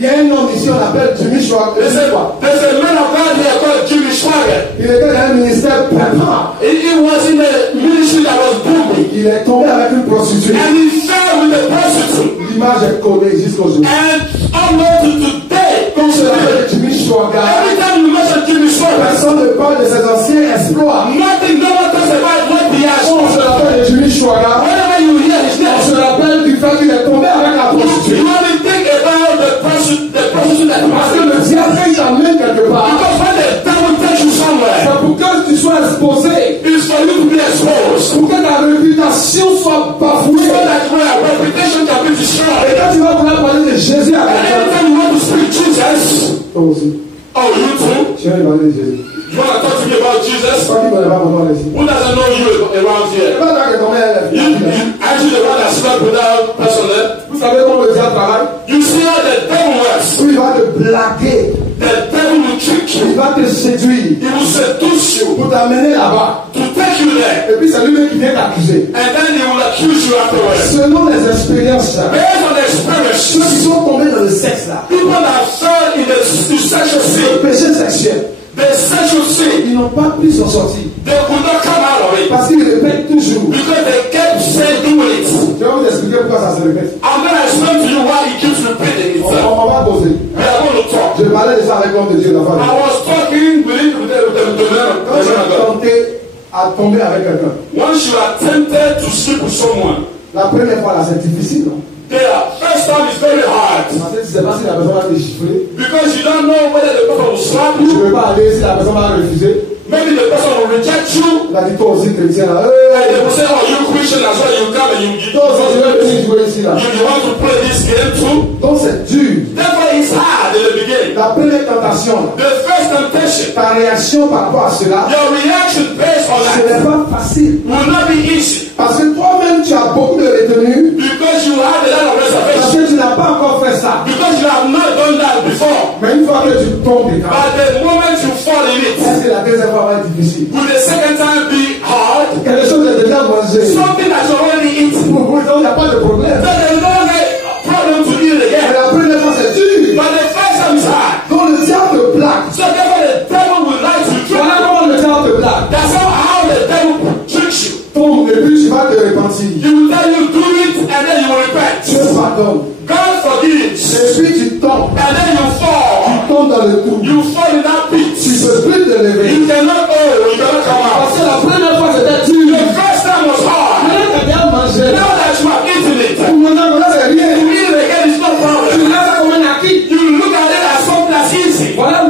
Il y a un homme ici, on l'appelle Jimmy Schwartz. There's a man of God here called Jimmy Swaggart. Il était dans un ministère permanent. He was in a ministry that was booming. Il est tombé avec une prostituée. And he fell with a prostitute. L'image est collée jusqu'aujourd'hui. And almost to today, Comme je l'appelle Jimmy Schwartz, every time you mention Jimmy Swaggart, personne ne parle de ses anciens exploits. nothing, no one talks about what he has On se done. rappelle de Jimmy Schwartz. Whenever you hear his On se name, rappelle du fait qu'il est tombé avec la prostituée. you only think about the prostitute that Parce que was le diable t'amène quelque part. because when the devil takes you somewhere, C'est pour que tu sois exposé. it's for you to be exposed. Pour que ta réputation soit So bafouée. that your reputation can be Et destroyed. quand tu vas vouloir parler de Jésus à And quelqu'un, anytime you want to speak Jesus, toi aussi, oh, you too? tu viens de parler de Jésus. You want to talk to me about Jesus? Toi qui ne connais pas mon nom ici. Who doesn't know you around C'est here? pas toi qui tombé avec You, aren't you the one that slept without person there? Vous savez comment le diable travaille? You see how the devil works. Il va te blaguer. The devil will trick Il you. va te séduire. He will seduce you Pour t'amener là-bas. to take you there. Et puis c'est lui-même qui vient t'accuser. And then he will accuse you afterwards. Selon les expériences, Based on ceux qui experience, sont tombés dans le sexe là, people that fell in the sexual le sin, péché sexuel, the sexual sin, ils n'ont pas pu s'en sortir. they could not come out of it Parce qu'ils répètent toujours. because they kept saying doing it. Je vais vous expliquer pourquoi ça se répète. I'm going to explain to you why he keeps repeating On itself. va poser. We are going to talk. Je parlais de ça avec l'homme de Dieu la fois I dernière. was talking with the man Quand tu of as God. tenté à tomber avec quelqu'un, Once you are tempted to sleep with someone, la première fois là c'est difficile. Non? the first time is very hard Parce que tu ne sais pas si la personne va te chiffrer. because you don't know whether the person will slap Tu ne you. peux pas aller si la personne va refuser. Maybe the person will reject you. Il a dit toi aussi chrétien là. And they will say, oh, you Christian as well, you come and you Toi aussi tu veux venir jouer ici là. you want to play this game too. Donc c'est dur. Therefore, it's hard in the beginning. La première tentation là, The first temptation, ta réaction par rapport à cela, your reaction based on ce that n'est pas facile. will not be easy Parce que toi-même tu as beaucoup de retenue. because you have a lot of Parce reservations. que tu n'as pas encore fait ça. Because you have not done that before. Mais une fois que tu tombes dedans, But the moment you fall in it, est-ce que la deuxième fois va être difficile? will the second time be hard? Quelque chose est déjà mangé. Something that you already eaten. Donc il n'y a pas de problème. So there is no problem to eat it Mais again. la première fois c'est dur. But the first time is hard. Donc le diable te blague. So therefore the devil will lie to you. Voilà comment le diable te blague. That's how the devil tricks you. Tombe et puis tu vas te repentir. He will tell you do it and then you will repent. Dieu pardonne. God forgives. Et puis tu tombes. And then you fall. Tu tombes dans le trou. You fall in that pit. Tu ne peux plus te lever. You cannot you cannot come out. Parce que la première fois c'était dur. The first time was hard. Mais tu as bien mangé. Now that you have eaten it, Pour mon âme, là c'est rien. to eat it again is no Tu problem. laisses ça comme un acquis. You look at it as something that's easy. Voilà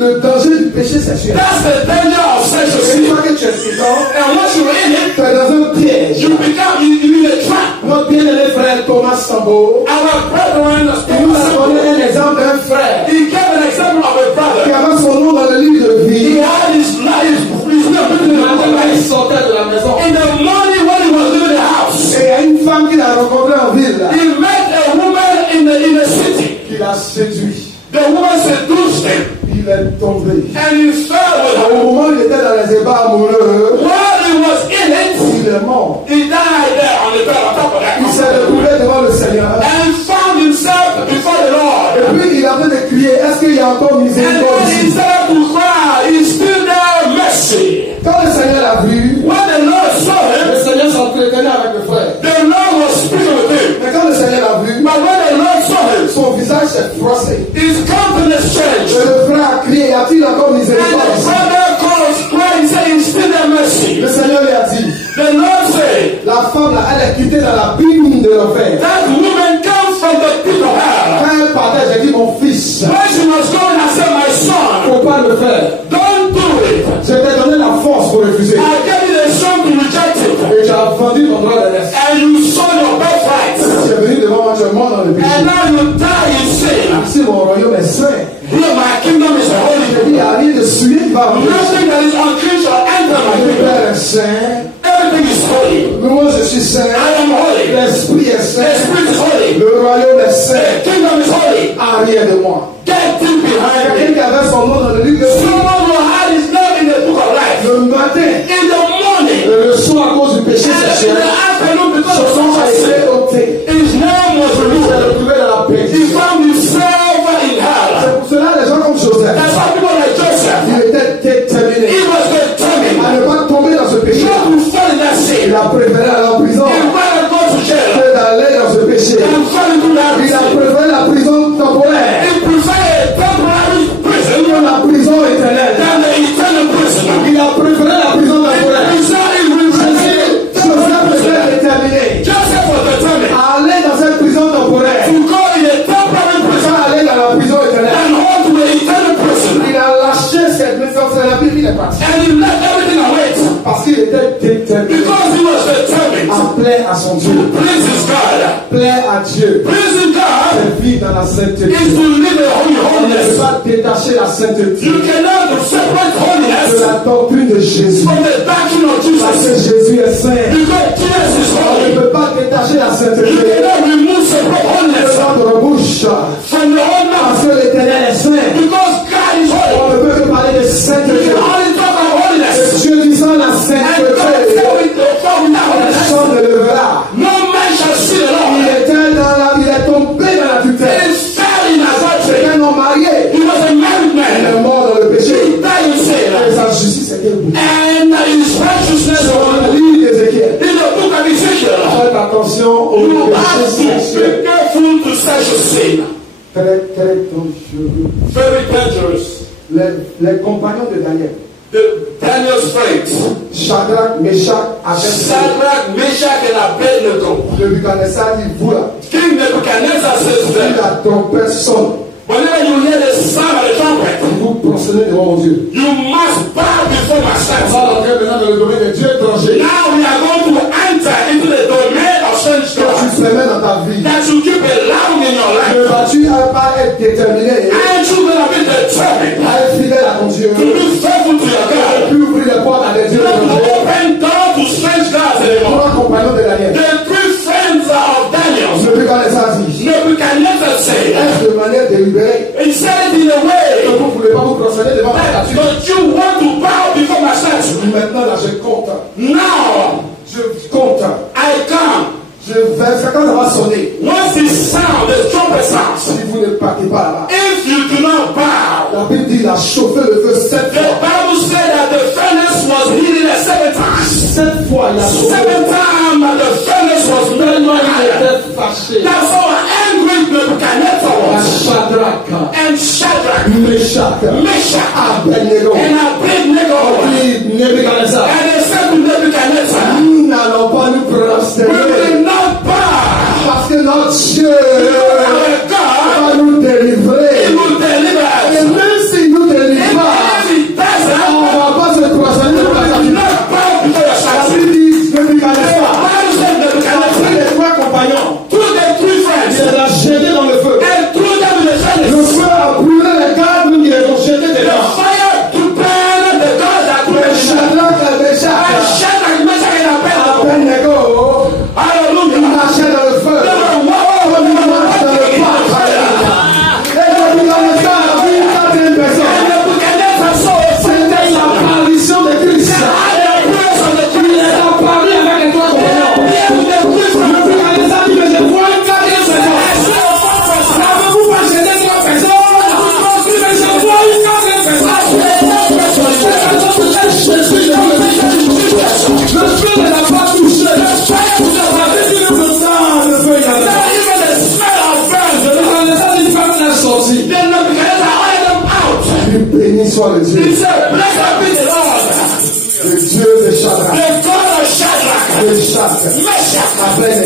le danger du péché sexuel. That's the danger of sexual Et une sin. fois que tu es dedans, And once you're in it, tu es dans un piège. you become in a trap. Notre bien-aimé frère Thomas Sambo, Our brethren, il nous a donné un exemple d'un frère he gave an example of a qui brother. avait son nom dans le livre de He vie. had his life, his name written in the book of Quand il life. sortait de la maison, In the morning when he was leaving the house, et il y a une femme qu'il a rencontrée en ville, he met a woman in the city. qui l'a séduit. The woman seduced him, Il est tombé. and he fell with her. Au moment où il était dans les ébats amoureux, While he was in it, il est mort. he died there on the bed on top of that. Il s'est retrouvé devant le Seigneur. And found himself before the Lord. Et puis il a fait de crier, est-ce qu'il y a encore And miséricorde then he ici? started to cry, he's still there, mercy. Quand le Seigneur l'a vu, When the Lord saw him, le Seigneur s'entretenait avec le frère. the Lord was speaking with him. Mais quand le Seigneur l'a vu, But when the Lord saw him, son visage s'est froissé. his countenance Et changed. le frère a crié, y a-t-il encore And miséricorde the ici? brother called, quitté dans la Bible de l'enfer. That woman comes from the pit of hell. Quand elle partait, j'ai dit mon fils, When she was going, I said, my son, faut pas le faire. don't do it. Je t'ai donné la force pour refuser. I gave you the strength to reject it. Et tu as vendu ton droit de naissance. And you sold your birthright. Tu es venu devant moi, tu es mort dans le péché. And now you die in sin. Si mon royaume est saint, Here my kingdom is holy. il n'y a rien de souillé qui va me Nothing that is unclean shall enter my Le kingdom. Père est saint. Everything is holy. Moi, je suis saint. I am holy. L'Esprit est The saint. Spirit is holy. Le royaume est The saint. kingdom is holy. Arrière de moi. Get in behind Quelqu'un me. qui avait son nom dans le livre de vie. Someone who had his name in the book of life. Le matin, In the morning. le soir à cause du péché And in sexuel, the afternoon because of son nom a été sin. ôté. His name was Il s'est removed. retrouvé dans la He perdition. found himself in hell. C'est pour cela les gens comme Joseph, And some people like Joseph. il était déterminé He was determined à ne pas tomber dans ce péché. not to fall in that sin. Il a préféré aller en prison He rather go to jail que d'aller dans ce péché. and fall into that Il a sin. préféré la prison temporaire He preferred a temporary prison que la prison éternelle. than the eternal prison. Il a préféré la prison He temporaire. Joseph était déterminé Joseph was determined à aller dans cette prison temporaire, to go in a temporary prison pas aller dans la prison éternelle. and hold to the eternal prison. Il a lâché cette maison, c'est la Bible, il est parti. And he left everything away Parce qu'il était déterminé because he was determined à plaire à son Dieu, to please his God. plaire à Dieu, Pleasing God et vivre dans la sainteté. is to live a holy On ne peut holiness. pas détacher la sainteté You cannot separate de holiness la doctrine de Jésus. from the doctrine of Parce que Jesus. Jésus est saint. Because Jesus is On ne holy. peut pas détacher la You sainteté cannot remove separate de holiness notre bouche. from the whole Parce mouth. que l'Éternel est saint. Because God is On holy. ne peut que parler de You sainteté. can only talk about holiness. Dieu disant la And God sainteté, said with the talk without le holiness. sang ne levera. No man shall see the Il Lord. est tombé dans la tutelle. He fell in adultery. C'est un homme marié. He was a married Il man. est mort dans le péché. He died in Et sin. sa justice était bouclée. And his righteousness Dans was le livre d'Ézéchiel, in the book of Ezekiel. faites attention au You péché have to sexuel. be careful to sexual sin. Très, très dangereux. Very dangerous. Les compagnons de Daniel, Daniel's friends, Shadrach, Meshach, Abednego, Shadrach, Meshach, and Abednego. Nebuchadnezzar dit, voilà, King Nebuchadnezzar says to si them, la trompette sonne, whenever you hear the sound of the trumpet, vous prosternez devant mon Dieu. you must bow before my On va statue. rentrer maintenant dans le domaine des dieux étrangers. Now we are going to enter into the domain of strange Quand tu gods permets dans ta vie, that you keep allowing in your life. ne vas-tu pas être déterminé And you will be determined à être fidèle à ton Dieu, to be faithful to your God. puis ouvrir les portes à des dieux Not to étrangers. open doors to strange gods anymore. Trois compagnons de Daniel, The three friends of Daniel, Nebuchadnezzar dit, Nebuchadnezzar said, est-ce de manière délibérée he said it in a que way vous ne voulez pas vous prosterner devant ma that statue? don't you want to bow before my statue. Maintenant, là, je compte. Now Je compte. I come. Je vais, c'est quand ça va sonner. Once the sound, the trumpet sounds, Si vous ne partez pas là-bas. if you do not bow, La Bible dit, il a chauffé le feu 7 the fois. Bible said that the furnace was heated at 7 times. 7 fois, il a chauffé. 7 times the furnace was made Tellement il higher. était fâché. That's how angry Nebuchadnezzar À was. Shadrach, And Shadrach, Meshach, Meshach, Abednego, and Abednego. dit Nebuchadnezzar, And they said to Nebuchadnezzar, nous n'allons pas nous we prosterner will not bow. parce que notre Dieu Our God, va nous délivrer. He will deliver Et us. même s'il nous délivre And pas, if He doesn't, on ne va pas se prosterner we devant la will statue. not bow before your La statue. Bible dit Nebuchadnezzar, Bible said après Nebuchadnezzar les trois compagnons, threw the three il friends les a jetés dans le feu. and threw them in the Le furnace. feu a brûlé les cadres qui les ont jetés The dedans. fire to burn the gods that put them in. Shadrach et And Meshach, Shadrach, Meshach, and Abednego. Abednego, ils Hallelujah. marchaient dans le feu. They were walking in the fire. Et Nebuchadnezzar a vu 4 personnes. And Nebuchadnezzar saw a C'était l'apparition de Christ. the presence of the Il three est apparu avec les trois compagnons. Nebuchadnezzar dit, mais je vois 4 personnes. N'avez-vous pas jeté 3 personnes? Mais je vois 4 personnes. Le feu ne l'a pas touché. La Bible dit pourtant, le feu y avait. Even the smell of burns. Nebuchadnezzar dit, femme l'a sorti. Then Nebuchadnezzar ordered them out. Béni soit le Dieu. He said, blessed be the Lord, Le Dieu de Shadrach, the God of Shadrach, Meshach, Meshach, Abednego.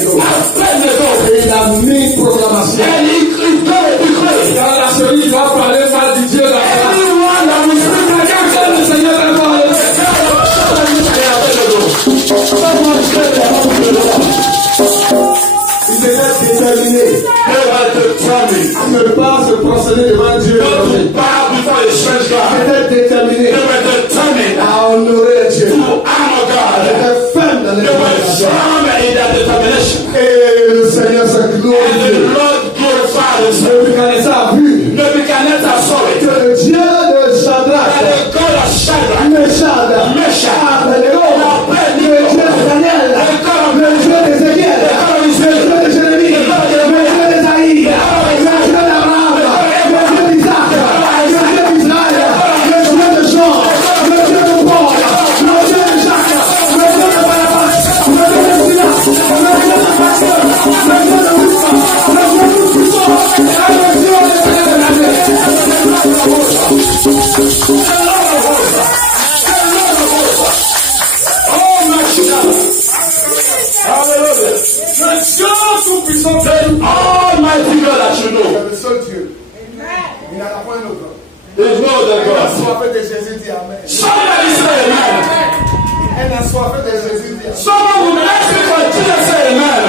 assoiffé de Jésus, dis Someone will ask you for Jesus, say amen.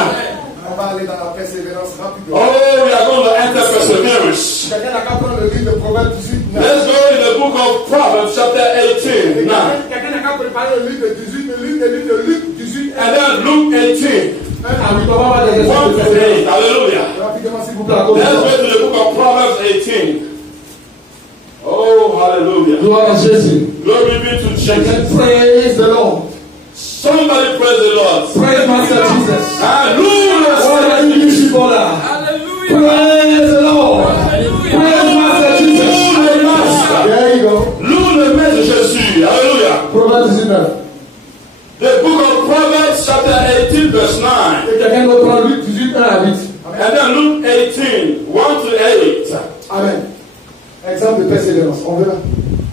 on va aller dans la persévérance rapidement. Oh, we are going to enter perseverance. Quelqu'un n'a qu'à prendre le livre de Proverbes 18. Let's go in the book of Proverbs, chapter 18. Now, Quelqu'un n'a qu'à préparer le livre de 18, le livre de Luc 18. and then Luke 18. 1 à 8, on va voir des 1 to 8. Hallelujah. rapidement s'il vous plaît. à cause de Let's ça. go to the book of Proverbs 18. Oh, hallelujah. Gloire à Jésus. Glory be to Jesus. Praise the Lord. Somebody praise the Lord. Praise Master Jesus. Hallelujah. Oh, la English people là. Praise the Lord. Praise Master Jesus. Loue le Master. There you go. Loue le Maître Jésus. Hallelujah. Proverbes 19. The book of Proverbs, chapter 18, verse 9. Et quelqu'un doit prendre Luc 18, 1 à 8. And then Luke 18, 1 to 8. Amen. Exemple de persévérance. On verra.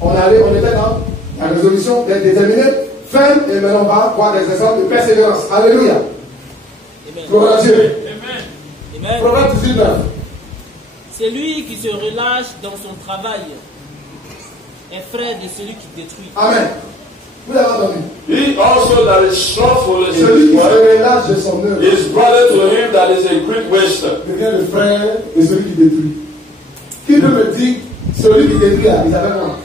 On était dans la résolution d'être déterminé, ferme, et maintenant on va voir des exemples de persévérance. Alléluia. Amen. Gloire à Dieu. Amen. Proverbe 19. C'est lui qui se relâche dans son travail est frère de celui qui détruit. Amen. Vous l'avez entendu. He also that is slothful in Celui his qui se work relâche de son œuvre is brother to him that is a great waster. devient le frère de celui qui détruit. Qui peut me dire, celui qui détruit là, il avait quoi?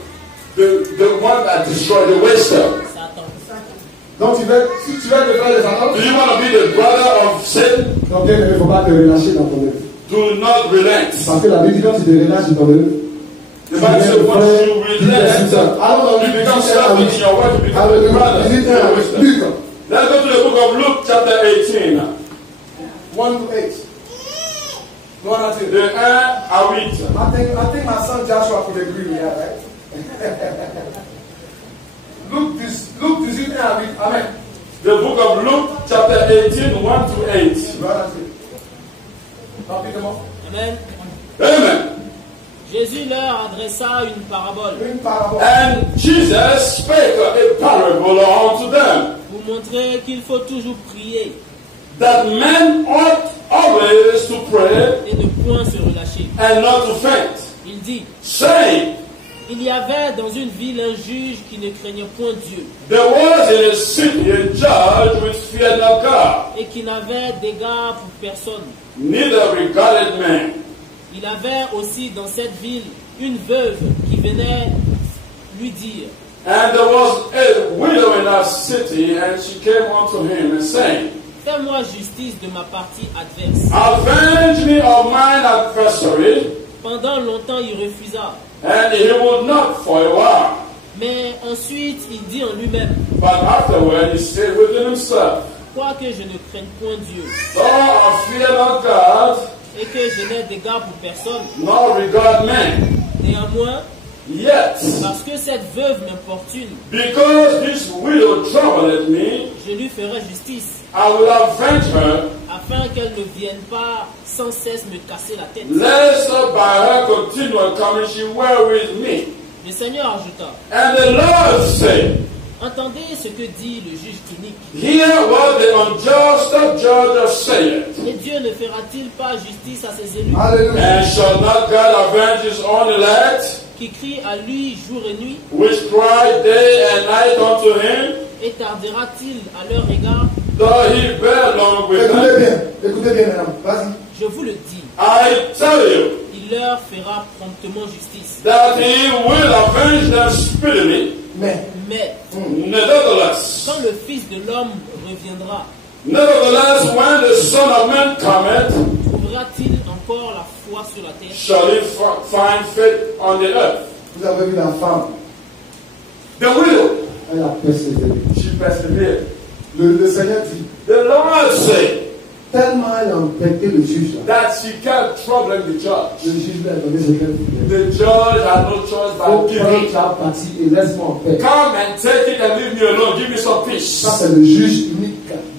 The one that destroyed the waster. Satan. Donc si tu veux être le frère de Satan, Do you want to be the brother of Satan? donc bien, il ne faut pas te relâcher dans ton œuvre. Do not relent. Parce que la Bible dit quand tu te relâches dans ton œuvre, The Bible says once you relent, you become selfish in your work, you become a brother. to the waster. Luc Let's go to the book of Luke, chapter 18. 1 to 8. Gloire à Dieu. De 1 à 8. I think my son Joshua could agree with that, right? Luke 18 à 8. Amen. The book of Luke, chapter 18, 1 to 8. Gloire à Dieu. Rapidement. Amen. Amen. Jésus leur adressa une parabole Une parabole. And Jesus spake a parable unto them, pour montrer qu'il faut toujours prier that men ought always to pray et ne point se relâcher. and not to faint, Il dit, saying, il y avait dans une ville un juge qui ne craignait point Dieu there was in a city a judge which feared not God, et qui n'avait d'égard pour personne. neither regarded man. Il avait aussi dans cette ville une veuve qui venait lui dire, And there was a widow in that city, and she came unto him and saying, fais-moi justice de ma partie adverse. avenge me of mine adversary. Pendant longtemps il refusa, And he would not for a while. mais ensuite il dit en lui-même, But afterward he said within himself, quoique je ne craigne point Dieu though I fear not God, et que je n'ai d'égard pour personne, nor regard man, néanmoins, yet, parce que cette veuve m'importune, because this widow troubleth me, je lui ferai justice, I will avenge her, afin qu'elle ne vienne pas sans cesse me casser la tête. lest by her continual coming she wear with me. Le Seigneur ajouta, And the Lord said, entendez ce que dit le juge inique. hear what the unjust judge saith, Et Dieu ne fera-t-il pas justice à ses élus, Alléluia. and shall not God avenge his own elect, qui crient à lui jour et nuit, which cry day and night unto him, et tardera-t-il à leur égard? though he bear long with them? Écoutez bien, madame. Vas-y. Je vous le dis, I tell you il leur fera promptement justice. that he will avenge them speedily. Mais, Mais Nevertheless, quand le Fils de l'homme reviendra, when the Son of Man cometh, trouvera-t-il encore la foi sur la terre? shall he find faith on the earth? vous avez vu la femme, The widow, elle a persévéré. she persevered. Le Seigneur dit, The Lord said tellement elle a embêté le juge là. that she kept troubling the Le judge. juge lui a donné ce qu'elle voulait. The judge had no choice Faut but give prendre it. ta partie et laisse-moi en paix. Come and take it and leave me alone. Give me some peace. Ça, c'est le juge unique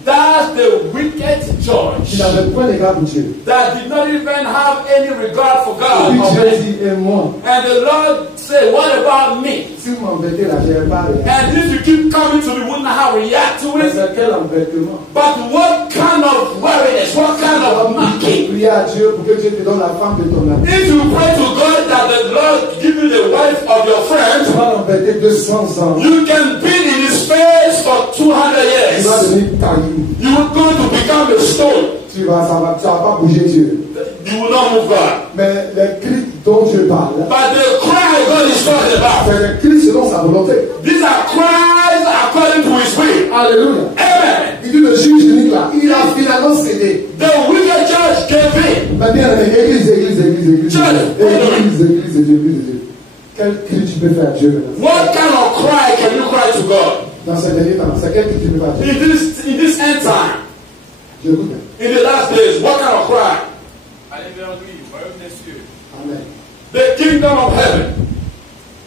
That's the wicked qui judge n'avait point d'égard pour Dieu. that did not even have any regard for Et God. puis Dieu dit, et moi, And the Lord said, what about me? si vous m'embêtez là, je n'ai pas réagi. And if you keep coming to me, wouldn't know how to react to Mais it? c'est quel embêtement. But what kind of weariness, what kind of mocking? Prie à Dieu pour que Dieu te donne la femme de ton ami. If you pray to God that the Lord give you the wife of your Tu friend, vas l'embêter 200 ans. you can beat in his face for 200 Tu vas years, devenir caillou. you will go to become a stone. Tu vas pas bouger Dieu. You will not move God. Mais les cris dont Dieu parle, But the cry God is talking about, c'est les cris selon sa volonté. these are cries according to His will. Alléluia. Amen. Il dit le juge unique là, il a finalement cédé. The wicked judge gave in. Mais bien, église de Dieu. Quel cri tu peux faire à Dieu maintenant? What kind of cry can you cry to God? Dans ces derniers temps, c'est quel cri tu peux faire à Dieu? In this end time, Je vous dis. in the last days, what kind of cry? Allez vers lui, royaume des cieux. Amen. The kingdom of heaven.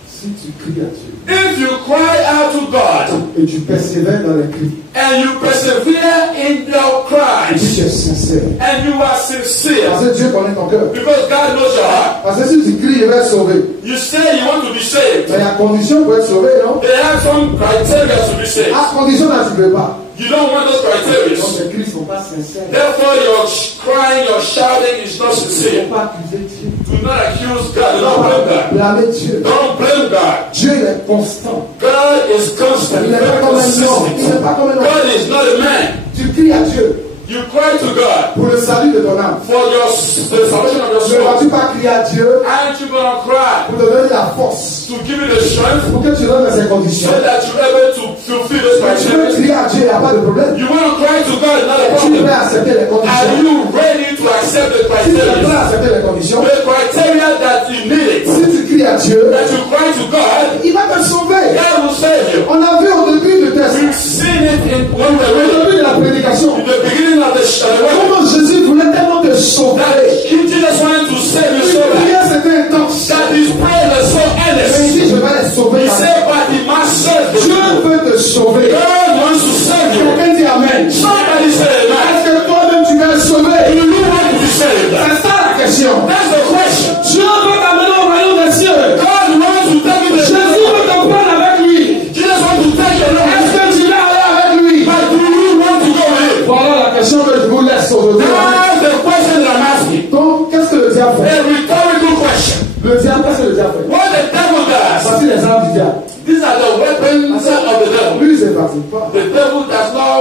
Si tu cries à Dieu If you cry out to God et tu persévères dans les cris, and you persevere in your et cries si tu es sincère, and you are sincere, parce que Dieu connaît ton cœur. because God knows your heart, Parce que si tu cries, il va être sauvé. you say you want to be saved. Mais il y a condition pour être sauvé, non? They have some criteria to be saved. À condition là, tu ne veux pas. You don't want those criteria. Donc les cris ne sont pas sincères. Therefore, your crying, your shouting is not Il ne sincere. faut pas accuser Dieu. Do not accuse God. Il Do not ne faut blame pas God. blâmer Dieu. Don't blame God. Dieu il est constant. God is constant. Il n'est pas Very comme un homme. Il consistent. n'est pas comme un homme. God is not a man. Tu cries à Dieu You cry to God pour le salut de ton âme. for the salvation of your Ne soul. vas-tu pas crier à Dieu Aren't you going to cry pour te donner la force, to give you the strength pour que tu donnes ces so conditions? that you're able to fulfill those Mais tu veux criteria? crier à Dieu, il n'y a pas de problème. You want to cry to God, not a Tu problem. peux accepter les Are conditions. you ready to accept the Si tu es prêt criteria? à accepter les conditions, The criteria that you need, si tu cries à Dieu, that you cry to God, il va te sauver. God will save you. On a vu au début de tes We've seen it in when we au were début de la prédication, in the beginning of the word. comment Jésus voulait tellement te sauver. That Jesus wanted to save you Une so bad. prière c'était intense. That his prayer was so Mais il earnest. dit, je vais les sauver. He said, but he must save the Dieu people. veut te sauver. God wants to save you. Quelqu'un dit Amen. Somebody say amen. Est-ce que toi-même tu vas le Do sauver? you want to be saved? C'est ça la question. That's the question. Dieu veut t'amener au royaume des cieux. God wants to take you to Jésus veut te prendre avec lui. Jesus wants to take you Est-ce along. que tu vas aller avec lui? But do you want to go with him? Voilà la question que je vous laisse aujourd'hui. That's the question that I'm asking. Donc, qu'est-ce que le diable fait? A rhetorical question. Le diable, qu'est-ce que le diable fait? What the devil does, Voici les armes du diable. these are the weapons of the devil. Lui, il ne pratique pas. The devil does not,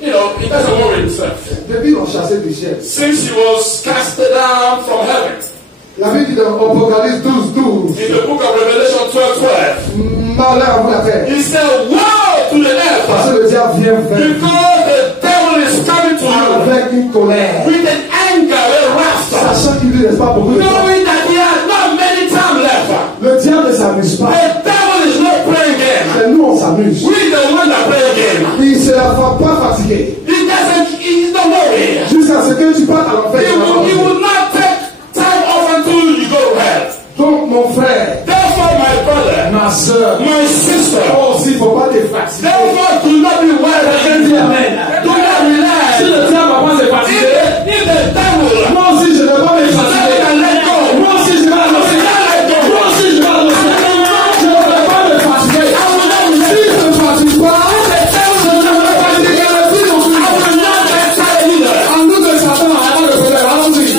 he doesn't worry himself. Depuis qu'on chassait du ciel. Since he was cast down from heaven, La Bible dit dans Apocalypse 12, in the book of Revelation 12:12, malheur à vous la terre. he said, woe to the Parce earth, que le diable vient vers because the devil is coming to you avec une colère. with an anger, a wrath, Sachant qu'il ne laisse pas beaucoup de temps. knowing that he has not many time left. Le diable ne s'amuse pas. The devil is not playing game. Mais nous, on s'amuse. We the one that play a game. Il ne se la va pas fatiguer. He's not worried. Jusqu'à ce que tu partes à l'enfer. He will not take time off until you go to hell. Donc, mon frère, Therefore, my brother, ma soeur, my sister, toi aussi, il ne faut pas te fatiguer. therefore do not be worried. Dis Amen. Do not Si relax. le diable va pas se fatiguer, If the devil moi aussi, je ne vais pas me fatiguer. can let go, Moi aussi, je vais annoncer. Moi aussi, je vais annoncer. Je ne vais pas me fatiguer. Si je ne me fatigue pas, je ne vais pas fatiguer le plus non plus. En nous de Satan, avant le problème, allons-y.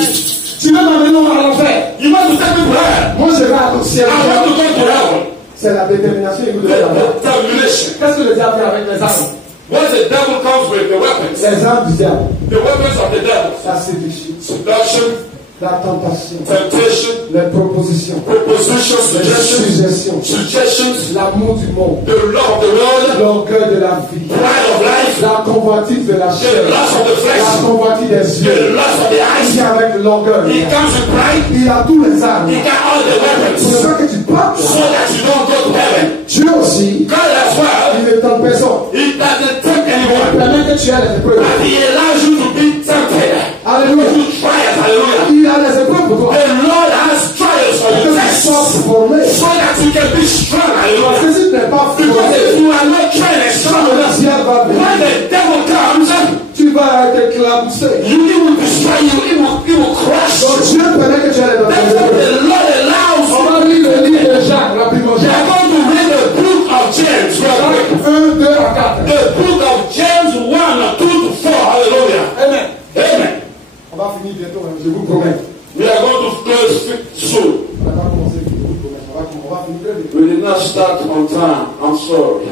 Tu veux m'amener à l'enfer. you want to take me to hell. Moi, je vais aller au ciel. I want to go to heaven. C'est la détermination que vous devez avoir. Determination. Qu'est-ce que le diable fait avec les armes? What the devil comes with, the weapons. Les armes du diable. The weapons of the devil. La séduction, Seduction, la tentation, temptation, les propositions, proposition, les suggestions, suggestions, l'amour du monde, the love of the world, l'orgueil de la vie, pride of life, la convoitise de la the chair, lust of the la flesh, convoitise des the yeux. lust of the eyes. Ici avec He l'orgueil, comes with pride. il a tous les armes. He got all the Pour ne weapons pas que tu partes, so that you don't go to heaven. Dieu aussi, God as well, il ne tente personne. he doesn't tempt Il anyone, permet que tu aies les épreuves. but he allows you to be tempted. Alléluia. You try it, hallelujah. Il a les épreuves pour toi. The Lord has trials for Que you, tu sois formé. so that you can be strong, Parce hallelujah. que si tu n'es pas Because formé, if you are not trained and strong le enough, ciel va when venir. the devil comes, Tu vas être éclaboussé. he will destroy you, he will crush Donc you. Dieu permet que tu aies les That's what épreuves. the Lord allows On you. va lire le livre de Jacques rapidement. We are Jacques going to read the book of James, real quick. 1, 2 à 4. The book of James 1, 2 to 4, hallelujah. Amen. Amen. On va finir bientôt, hein, je vous promets. We are going to close soon. On va pas commencer vite, je vous promets. On va finir très vite. We did not start on time. I'm sorry.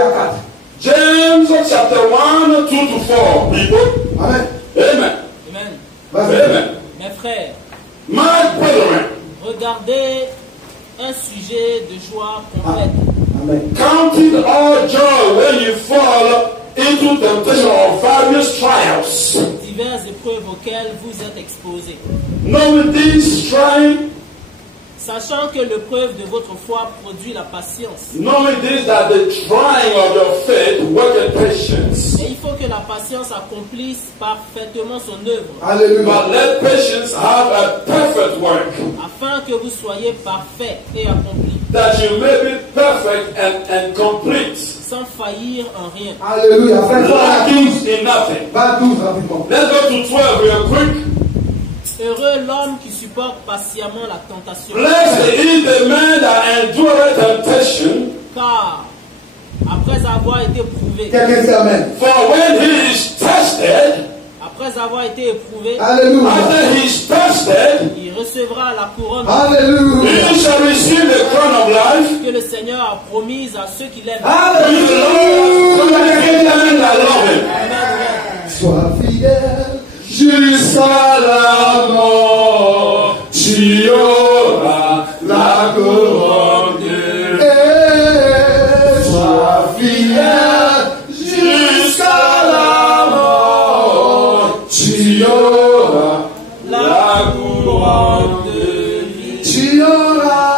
à 4. James chapter 1, 2 to 4, people. Amen. Amen. Amen. Vas-y. Amen. Mes frères, My brethren, regardez un sujet de joie complète. Amen. count it all joy when you fall into temptation of various trials. Diverses épreuves auxquelles vous êtes exposés. Knowing this, trying, Sachant que l'épreuve de votre foi produit la patience. knowing this, that the trying of your faith worketh patience. Et il faut que la patience accomplisse parfaitement son œuvre, Alléluia. But let patience have a perfect work, afin que vous soyez parfaits et accomplis, that you may be perfect and complete, sans faillir en rien. Alléluia. Frère, va à 12. lacking in nothing. Va à 12 rapidement. Let's go to 12 real quick. Heureux l'homme qui supporte patiemment la tentation, Blessed is the man that endureth temptation, car après avoir été prouvé, Quelqu'un dit Amen. for when he is tested, après avoir été éprouvé, Alléluia. after he is tested, il recevra la couronne Alléluia. he shall receive the crown of life, que le Seigneur a promise à ceux qui l'aiment. which the Lord has promised them that love him. Amen. Sois fidèle. Jusqu'à la mort, tu auras la couronne de Et sois fidèle. jusqu'à la mort, tu auras la couronne de vie. Tu auras.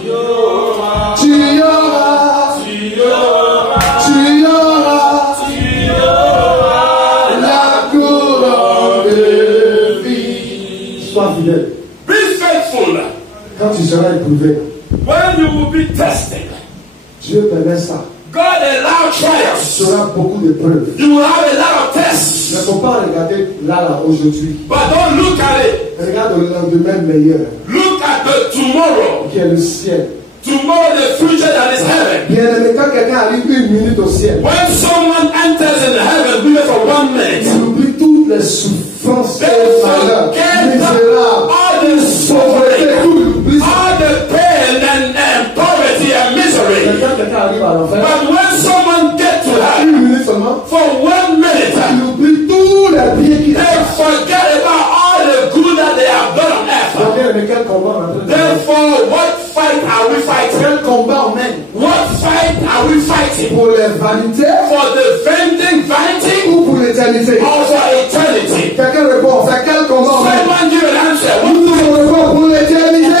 Tu auras, Tu auras. tu auras, Tu auras. tu auras La couronne de vie. Sois fidèle. Be faithful Quand tu seras éprouvé, when you will be tested. Dieu permet ça. God allow Tu trials. auras beaucoup d'épreuves. You will have a lot of Il ne tests. faut pas regarder là aujourd'hui. But don't look at it. Regarde le lendemain meilleur, Look at the tomorrow. qui est le ciel. Tomorrow, the future that is heaven. Bien aimé, quand quelqu'un arrive une minute au ciel, When someone enters in heaven, be there for 1 minute. il oublie toutes les souffrances et They les malheurs, forget misérables, all the pauvreté, suffering, tout il oublie ça. all the pain and poverty and misery. Quand quelqu'un arrive à l'enfer, But when someone gets to heaven, une minute seulement, for 1 minute, il oublie tous les biens qu'il a. they forget about all the good that they have done on earth. Donc, bien aimé, quel combat on est en train de faire? Therefore, what fight are we fighting? Quel combat on mène? What fight are we fighting? Pour les vanités For the vending vanity ou pour l'éternité? or for eternity? Quelqu'un répond, c'est quel combat on mène? Someone give an answer. What Nous répondons pour l'éternité.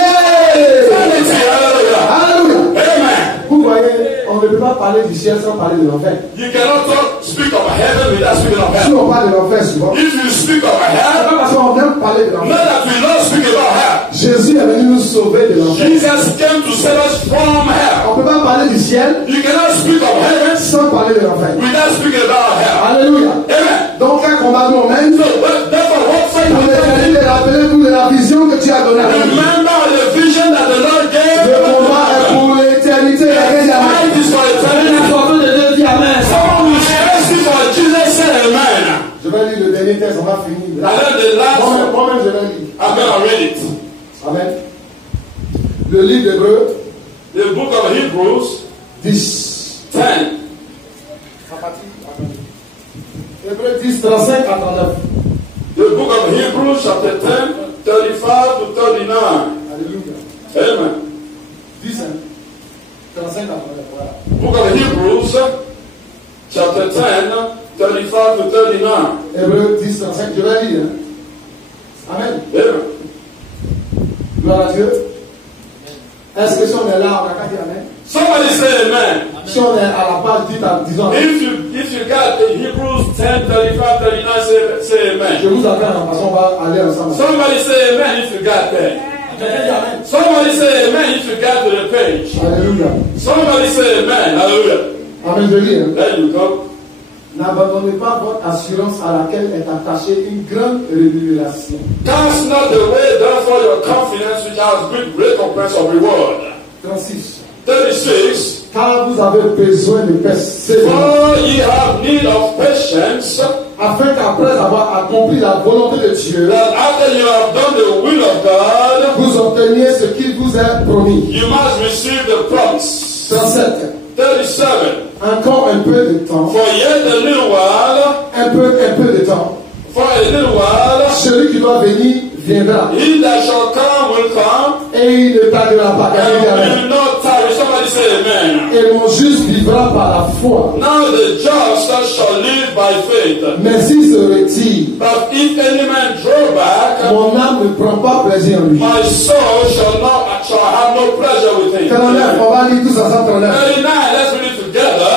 eternity? Hallelujah. Alléluia. Amen. Vous voyez, on ne peut pas parler du ciel sans parler de l'enfer. You cannot speak of heaven without speaking of Si hell. on parle de l'enfer souvent, If you speak of c'est hell, pas parce qu'on vient parler de not l'enfer. that we don't speak about hell. Jésus est venu nous sauver de l'enfer. Jesus came to save us from hell. On ne peut pas parler du ciel You cannot speak of heaven sans parler de l'enfer. without speaking about hell. Alléluia. Amen. Donc, un combat nous mène So, therefore, what fight pour are we fighting? l'éternité, rappelez-vous de la vision que tu as donnée à nous. Remember the vision that the Lord gave. Le combat est pour l'éternité. Il y a rien The à fight is for eternity. de Dieu dit Amen. Someone who is thirsty for Jesus say amen. Je vais lire le dernier texte, on va finir. And then the last one, Moi-même, je vais lire. I'm going to read it. Amen. Le livre d'Hébreux The book of Hebrews 10. 10. Hébreux 10, 35 à 39. The book of Hebrews chapter 10, 35 to 39. Alléluia. Amen. 10, 35 à 39. Voilà. Book of Hebrews chapter 10, 35 to 39. Hébreux 10, 35. Je vais lire. Amen. Amen. Gloire à Dieu. Est-ce que si on est là, on n'a qu'à dire Amen? Somebody say amen. Si on est à la page, disons Amen. If you got the Hebrews 10, 35, 39, say amen. Je vous attends, parce qu'on va aller ensemble. Somebody say amen if you got that. Quelqu'un dit Amen. Somebody say amen if you got to the page. Alléluia. Somebody say amen. Hallelujah. Amen, je lis. Hein. There you go. N'abandonnez pas votre assurance à laquelle est attachée une grande rémunération. Cast not away therefore your confidence which has great recompense of reward. 36. 36. Car vous avez besoin de persévérer, For ye have need of patience, afin qu'après avoir accompli la volonté de Dieu, that after you have done the will of God, vous obteniez ce qu'il vous est promis. you must receive the promise. 37. 37. Encore un peu de temps. For yet a little while, Un peu de temps. for a little while, Celui qui doit venir viendra. he that shall come will come, Et il ne tardera pas. and Amen. will not tarry. Somebody say amen. Et mon juste vivra par la foi. Now the just shall live by faith. Mais s'il se retire, But if any man draw back, mon âme ne prend pas plaisir en lui. my soul shall have no pleasure with him. 39, on va lire tous ensemble 39. 39, let's read it together.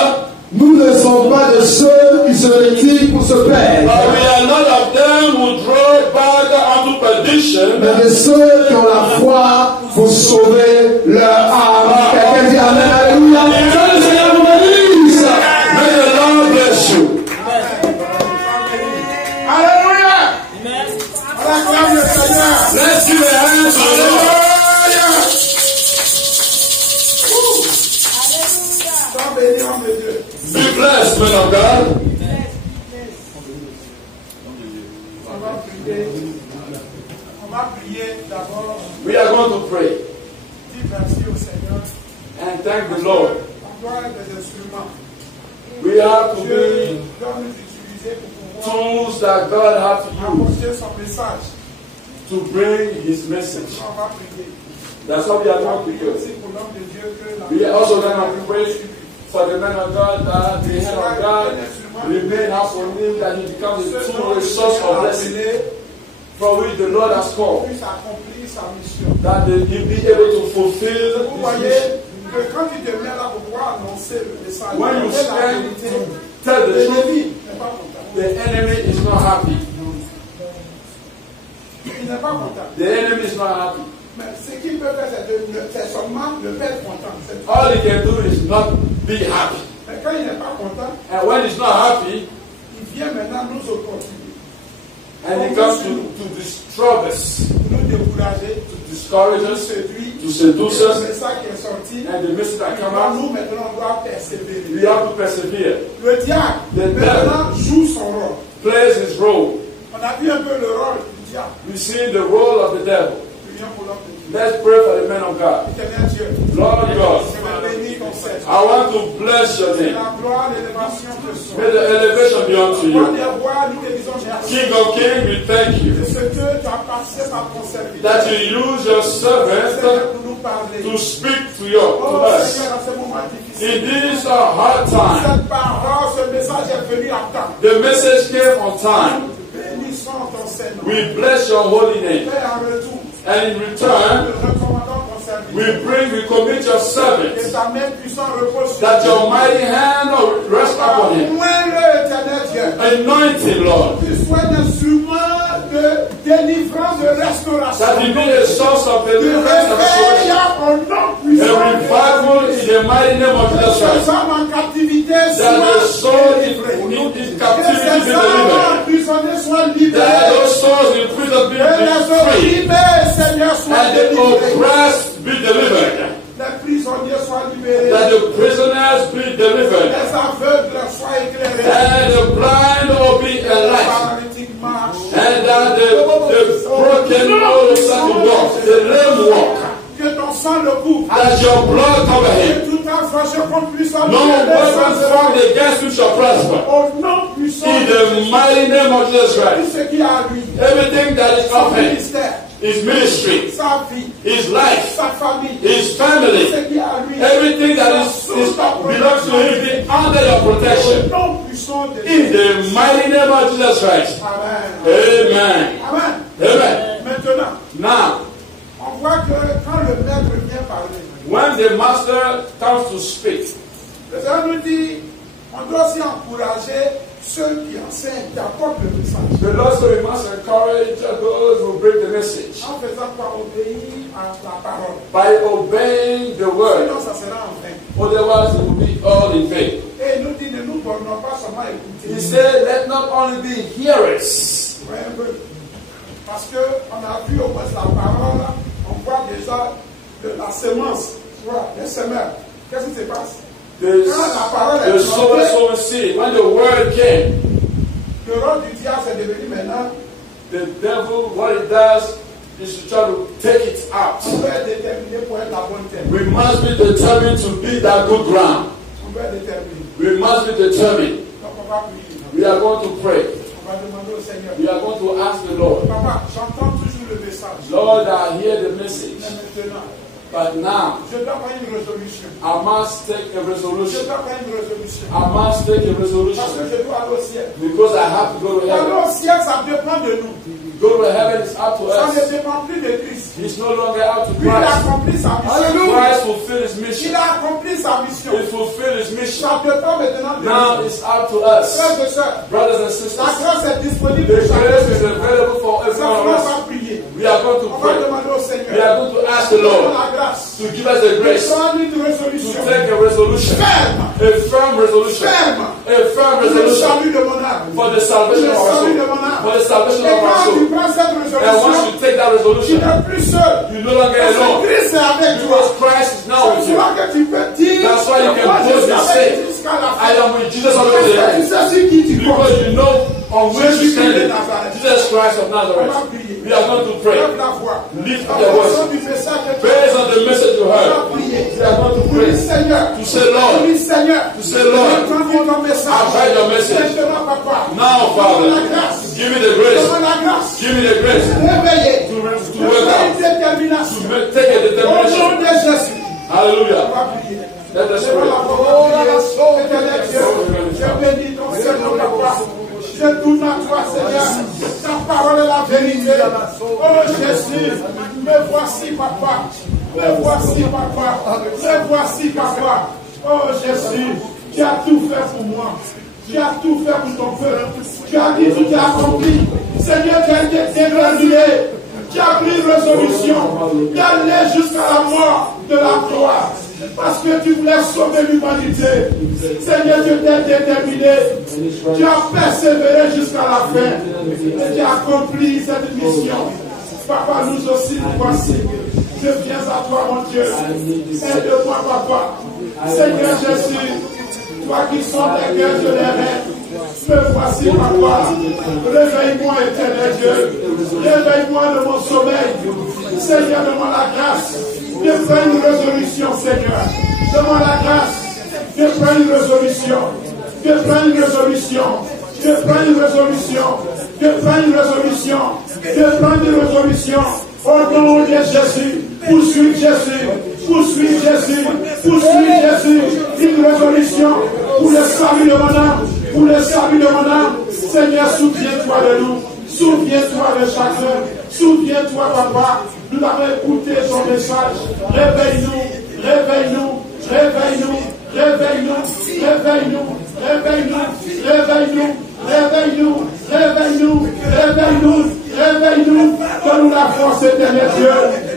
Nous ne sommes pas de ceux qui se retirent pour se perdre, But we are not of them who draw back unto perdition, mais de ceux qui ont la foi pour sauver leur âme. Quelqu'un dit Amen, Alléluia. Que le Seigneur vous bénisse. may the Lord bless you. Alléluia. Amen. Let's give a hand to the Lord. Be blessed, men of God. We are going to pray and thank the Lord. We have to be tools that God has to use to bring His message. That's what we are going to do. We are also going to pray for the man of God, that the hand of God remain up for him, that he becomes a true source of blessing for which the Lord has called. That he be able to fulfill his mission. When you stand to tell the truth, the enemy is not happy. The enemy is not happy. All he can do is not be happy. And when he's not happy, and he comes to disturb us, to discourage us, to seduce us, and the message that comes out, we have to persevere. The devil plays his role. We see the role of the devil. Let's pray for the man of God. Lord God, I want to bless your name. May the elevation be unto you. King of kings, we thank you that you use your servant to speak to us. In this hard time, the message came on time. We bless your holy name. And in return, we commit your servant, that your mighty hand will rest upon him. Anoint him, Lord. That he be a source of deliverance and restoration. A revival in the mighty name of Jesus Christ. That the soul in captivity be delivered. That those souls in prison be free. And the oppressed be delivered. That the prisoners be delivered. And the blind will be enlightened. And that the broken will start to walk. The lame walk. That your blood cover him. No weapon formed against you shall prosper. In the mighty name of Jesus Christ. Everything that is of him, his ministry, his life, his family, everything that belongs to him be under your protection. In the mighty name of Jesus Christ. Amen. Amen. Now, when the master comes to speak, the Lord said we must encourage those who bring the message by obeying the word. Otherwise, it will be all in vain. He said, let not only be hearers. Parce qu'on a vu au moins la parole, on voit déjà de la sémence, les semeurs. Qu'est-ce qui se passe? The sower seed. When the word came, le rôle du diable c'est devenu maintenant. The devil, what it does is to try to take it out. On doit être déterminé pour être la bonne terre. We must be determined to be that good ground. pouvons être déterminés. We must be determined. Donc on va prier. We are going to pray. On va demander au Seigneur. We are going to ask the Lord. Papa, j'entends toujours le message. Lord, I hear the message. Mais maintenant, But now, je dois prendre une résolution. I must take a Je resolution. dois prendre une résolution. I must take a Parce que resolution. je dois aller au ciel. Because I have to go to Aller heaven. au ciel, ça dépend de nous. Go to heaven is up to Ça ne us. dépend plus de Christ. It's no longer up to Lui, il a Christ. accompli sa mission. Christ fulfilled his Il mission. a accompli sa mission. He fulfilled his mission. Ça dépend maintenant de Now nous. it's up to us. Frères et sœurs, Brothers and la sisters, grâce est disponible the pour chacun. grace is available for every one Simplement, of on us. va prier. We are going to On va pray. demander au We Seigneur. are going to ask the Donne Lord la grâce. to give us the grace to Prendre une résolution. take a resolution. Ferme. A firm resolution. Ferme. A firm Pour le resolution salut de mon âme. for the salvation of our soul. For the salvation Et of our quand tu soul. prends cette And once résolution, you take that tu resolution, n'es plus seul. you're no longer Parce que alone. Christ est avec toi. Because Christ is now with C'est you. là que tu peux dire, That's why you can moi, je suis boldly avec say, jusqu'à la I fin. am with Jesus all the Parce way to que the tu end. sais sur qui tu comptes. Because you know on which you stand. Jesus Christ of On va Nazareth. prier. We are going to pray. Lève la voix. Lift En your fonction voice. du message que tu Based on the message you on va heard, prier. we are going to Oui, pray. Seigneur. To say, Lord, Oui, Seigneur. to say, Lord, J'ai entendu ton message. I've heard your message. Maintenant, papa. Now, Donne Father, la grâce. give me the grace. Donne la grâce. Give me the grace Réveillez. to wake Fais une up. détermination. Take a Au nom determination. de Jésus. On Hallelujah. va prier. Let us Lève la pray. voix. Éternel Dieu, je bénis ton Seigneur, papa. Je tourne à toi, Seigneur. Ta parole est la vérité. Oh Jésus, me voici, papa. Me voici, papa. Me voici, papa. Oh Jésus, tu as tout fait pour moi. Tu as tout fait pour ton peuple. Tu as dit, tout est accompli. Seigneur, tu as été déterminé. Tu as pris une résolution d'aller jusqu'à la mort de la croix. Parce que tu voulais sauver l'humanité. Seigneur, tu t'es déterminé. Tu as persévéré jusqu'à la fin. Et tu as accompli cette mission. Papa, nous aussi, nous voici. Je viens à toi, mon Dieu. Aide-moi, papa. Seigneur Jésus, toi qui sont les cœurs de les rêves. Me voici, papa. Réveille-moi, éternel Dieu. Réveille-moi de mon sommeil. Seigneur, donne-moi la grâce de prendre une résolution, Seigneur. Donne-moi la grâce de prendre une résolution. De prendre une résolution. De prendre une résolution. De prendre une résolution. De prendre une résolution. Au nom de Jésus. Poursuis Jésus. Poursuis Jésus. Poursuis Jésus. Une résolution pour le salut de mon âme. Pour le salut de mon âme. Seigneur, souviens-toi de nous. Souviens-toi de chacun. Souviens-toi, papa. Nous avons écouté ton message. Réveille-nous. Réveille-nous. Réveille-nous. Réveille-nous. Réveille-nous. Réveille-nous. Réveille-nous. Réveille-nous. Réveille-nous. Réveille-nous. Réveille-nous. Donne-nous la force, éternel Dieu,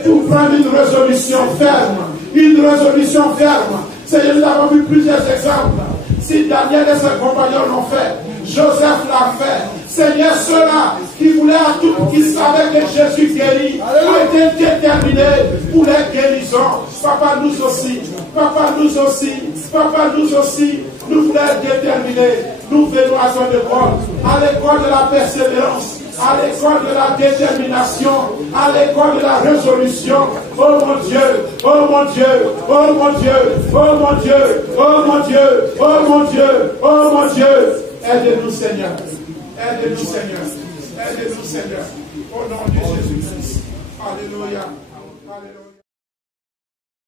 pour prendre une résolution ferme. Une résolution ferme. Seigneur, nous avons vu plusieurs exemples. Si Daniel et ses compagnons l'ont fait, Joseph l'a fait. Seigneur, ceux-là qui voulaient à tout, qui savaient que Jésus guérit, ont été déterminés pour les guérisons. Papa, nous aussi. Papa, nous aussi. Papa, nous aussi. Nous voulons être déterminés. Nous venons à ton école, à l'école de la persévérance, à l'école de la détermination, à l'école de la résolution. Oh mon Dieu, oh mon Dieu, oh mon Dieu, oh mon Dieu, oh mon Dieu, oh mon Dieu, oh mon Dieu. Aide-nous, Seigneur. Aide-nous, Seigneur. Aide-nous, Seigneur. Au nom de Jésus-Christ. Alléluia. Alléluia.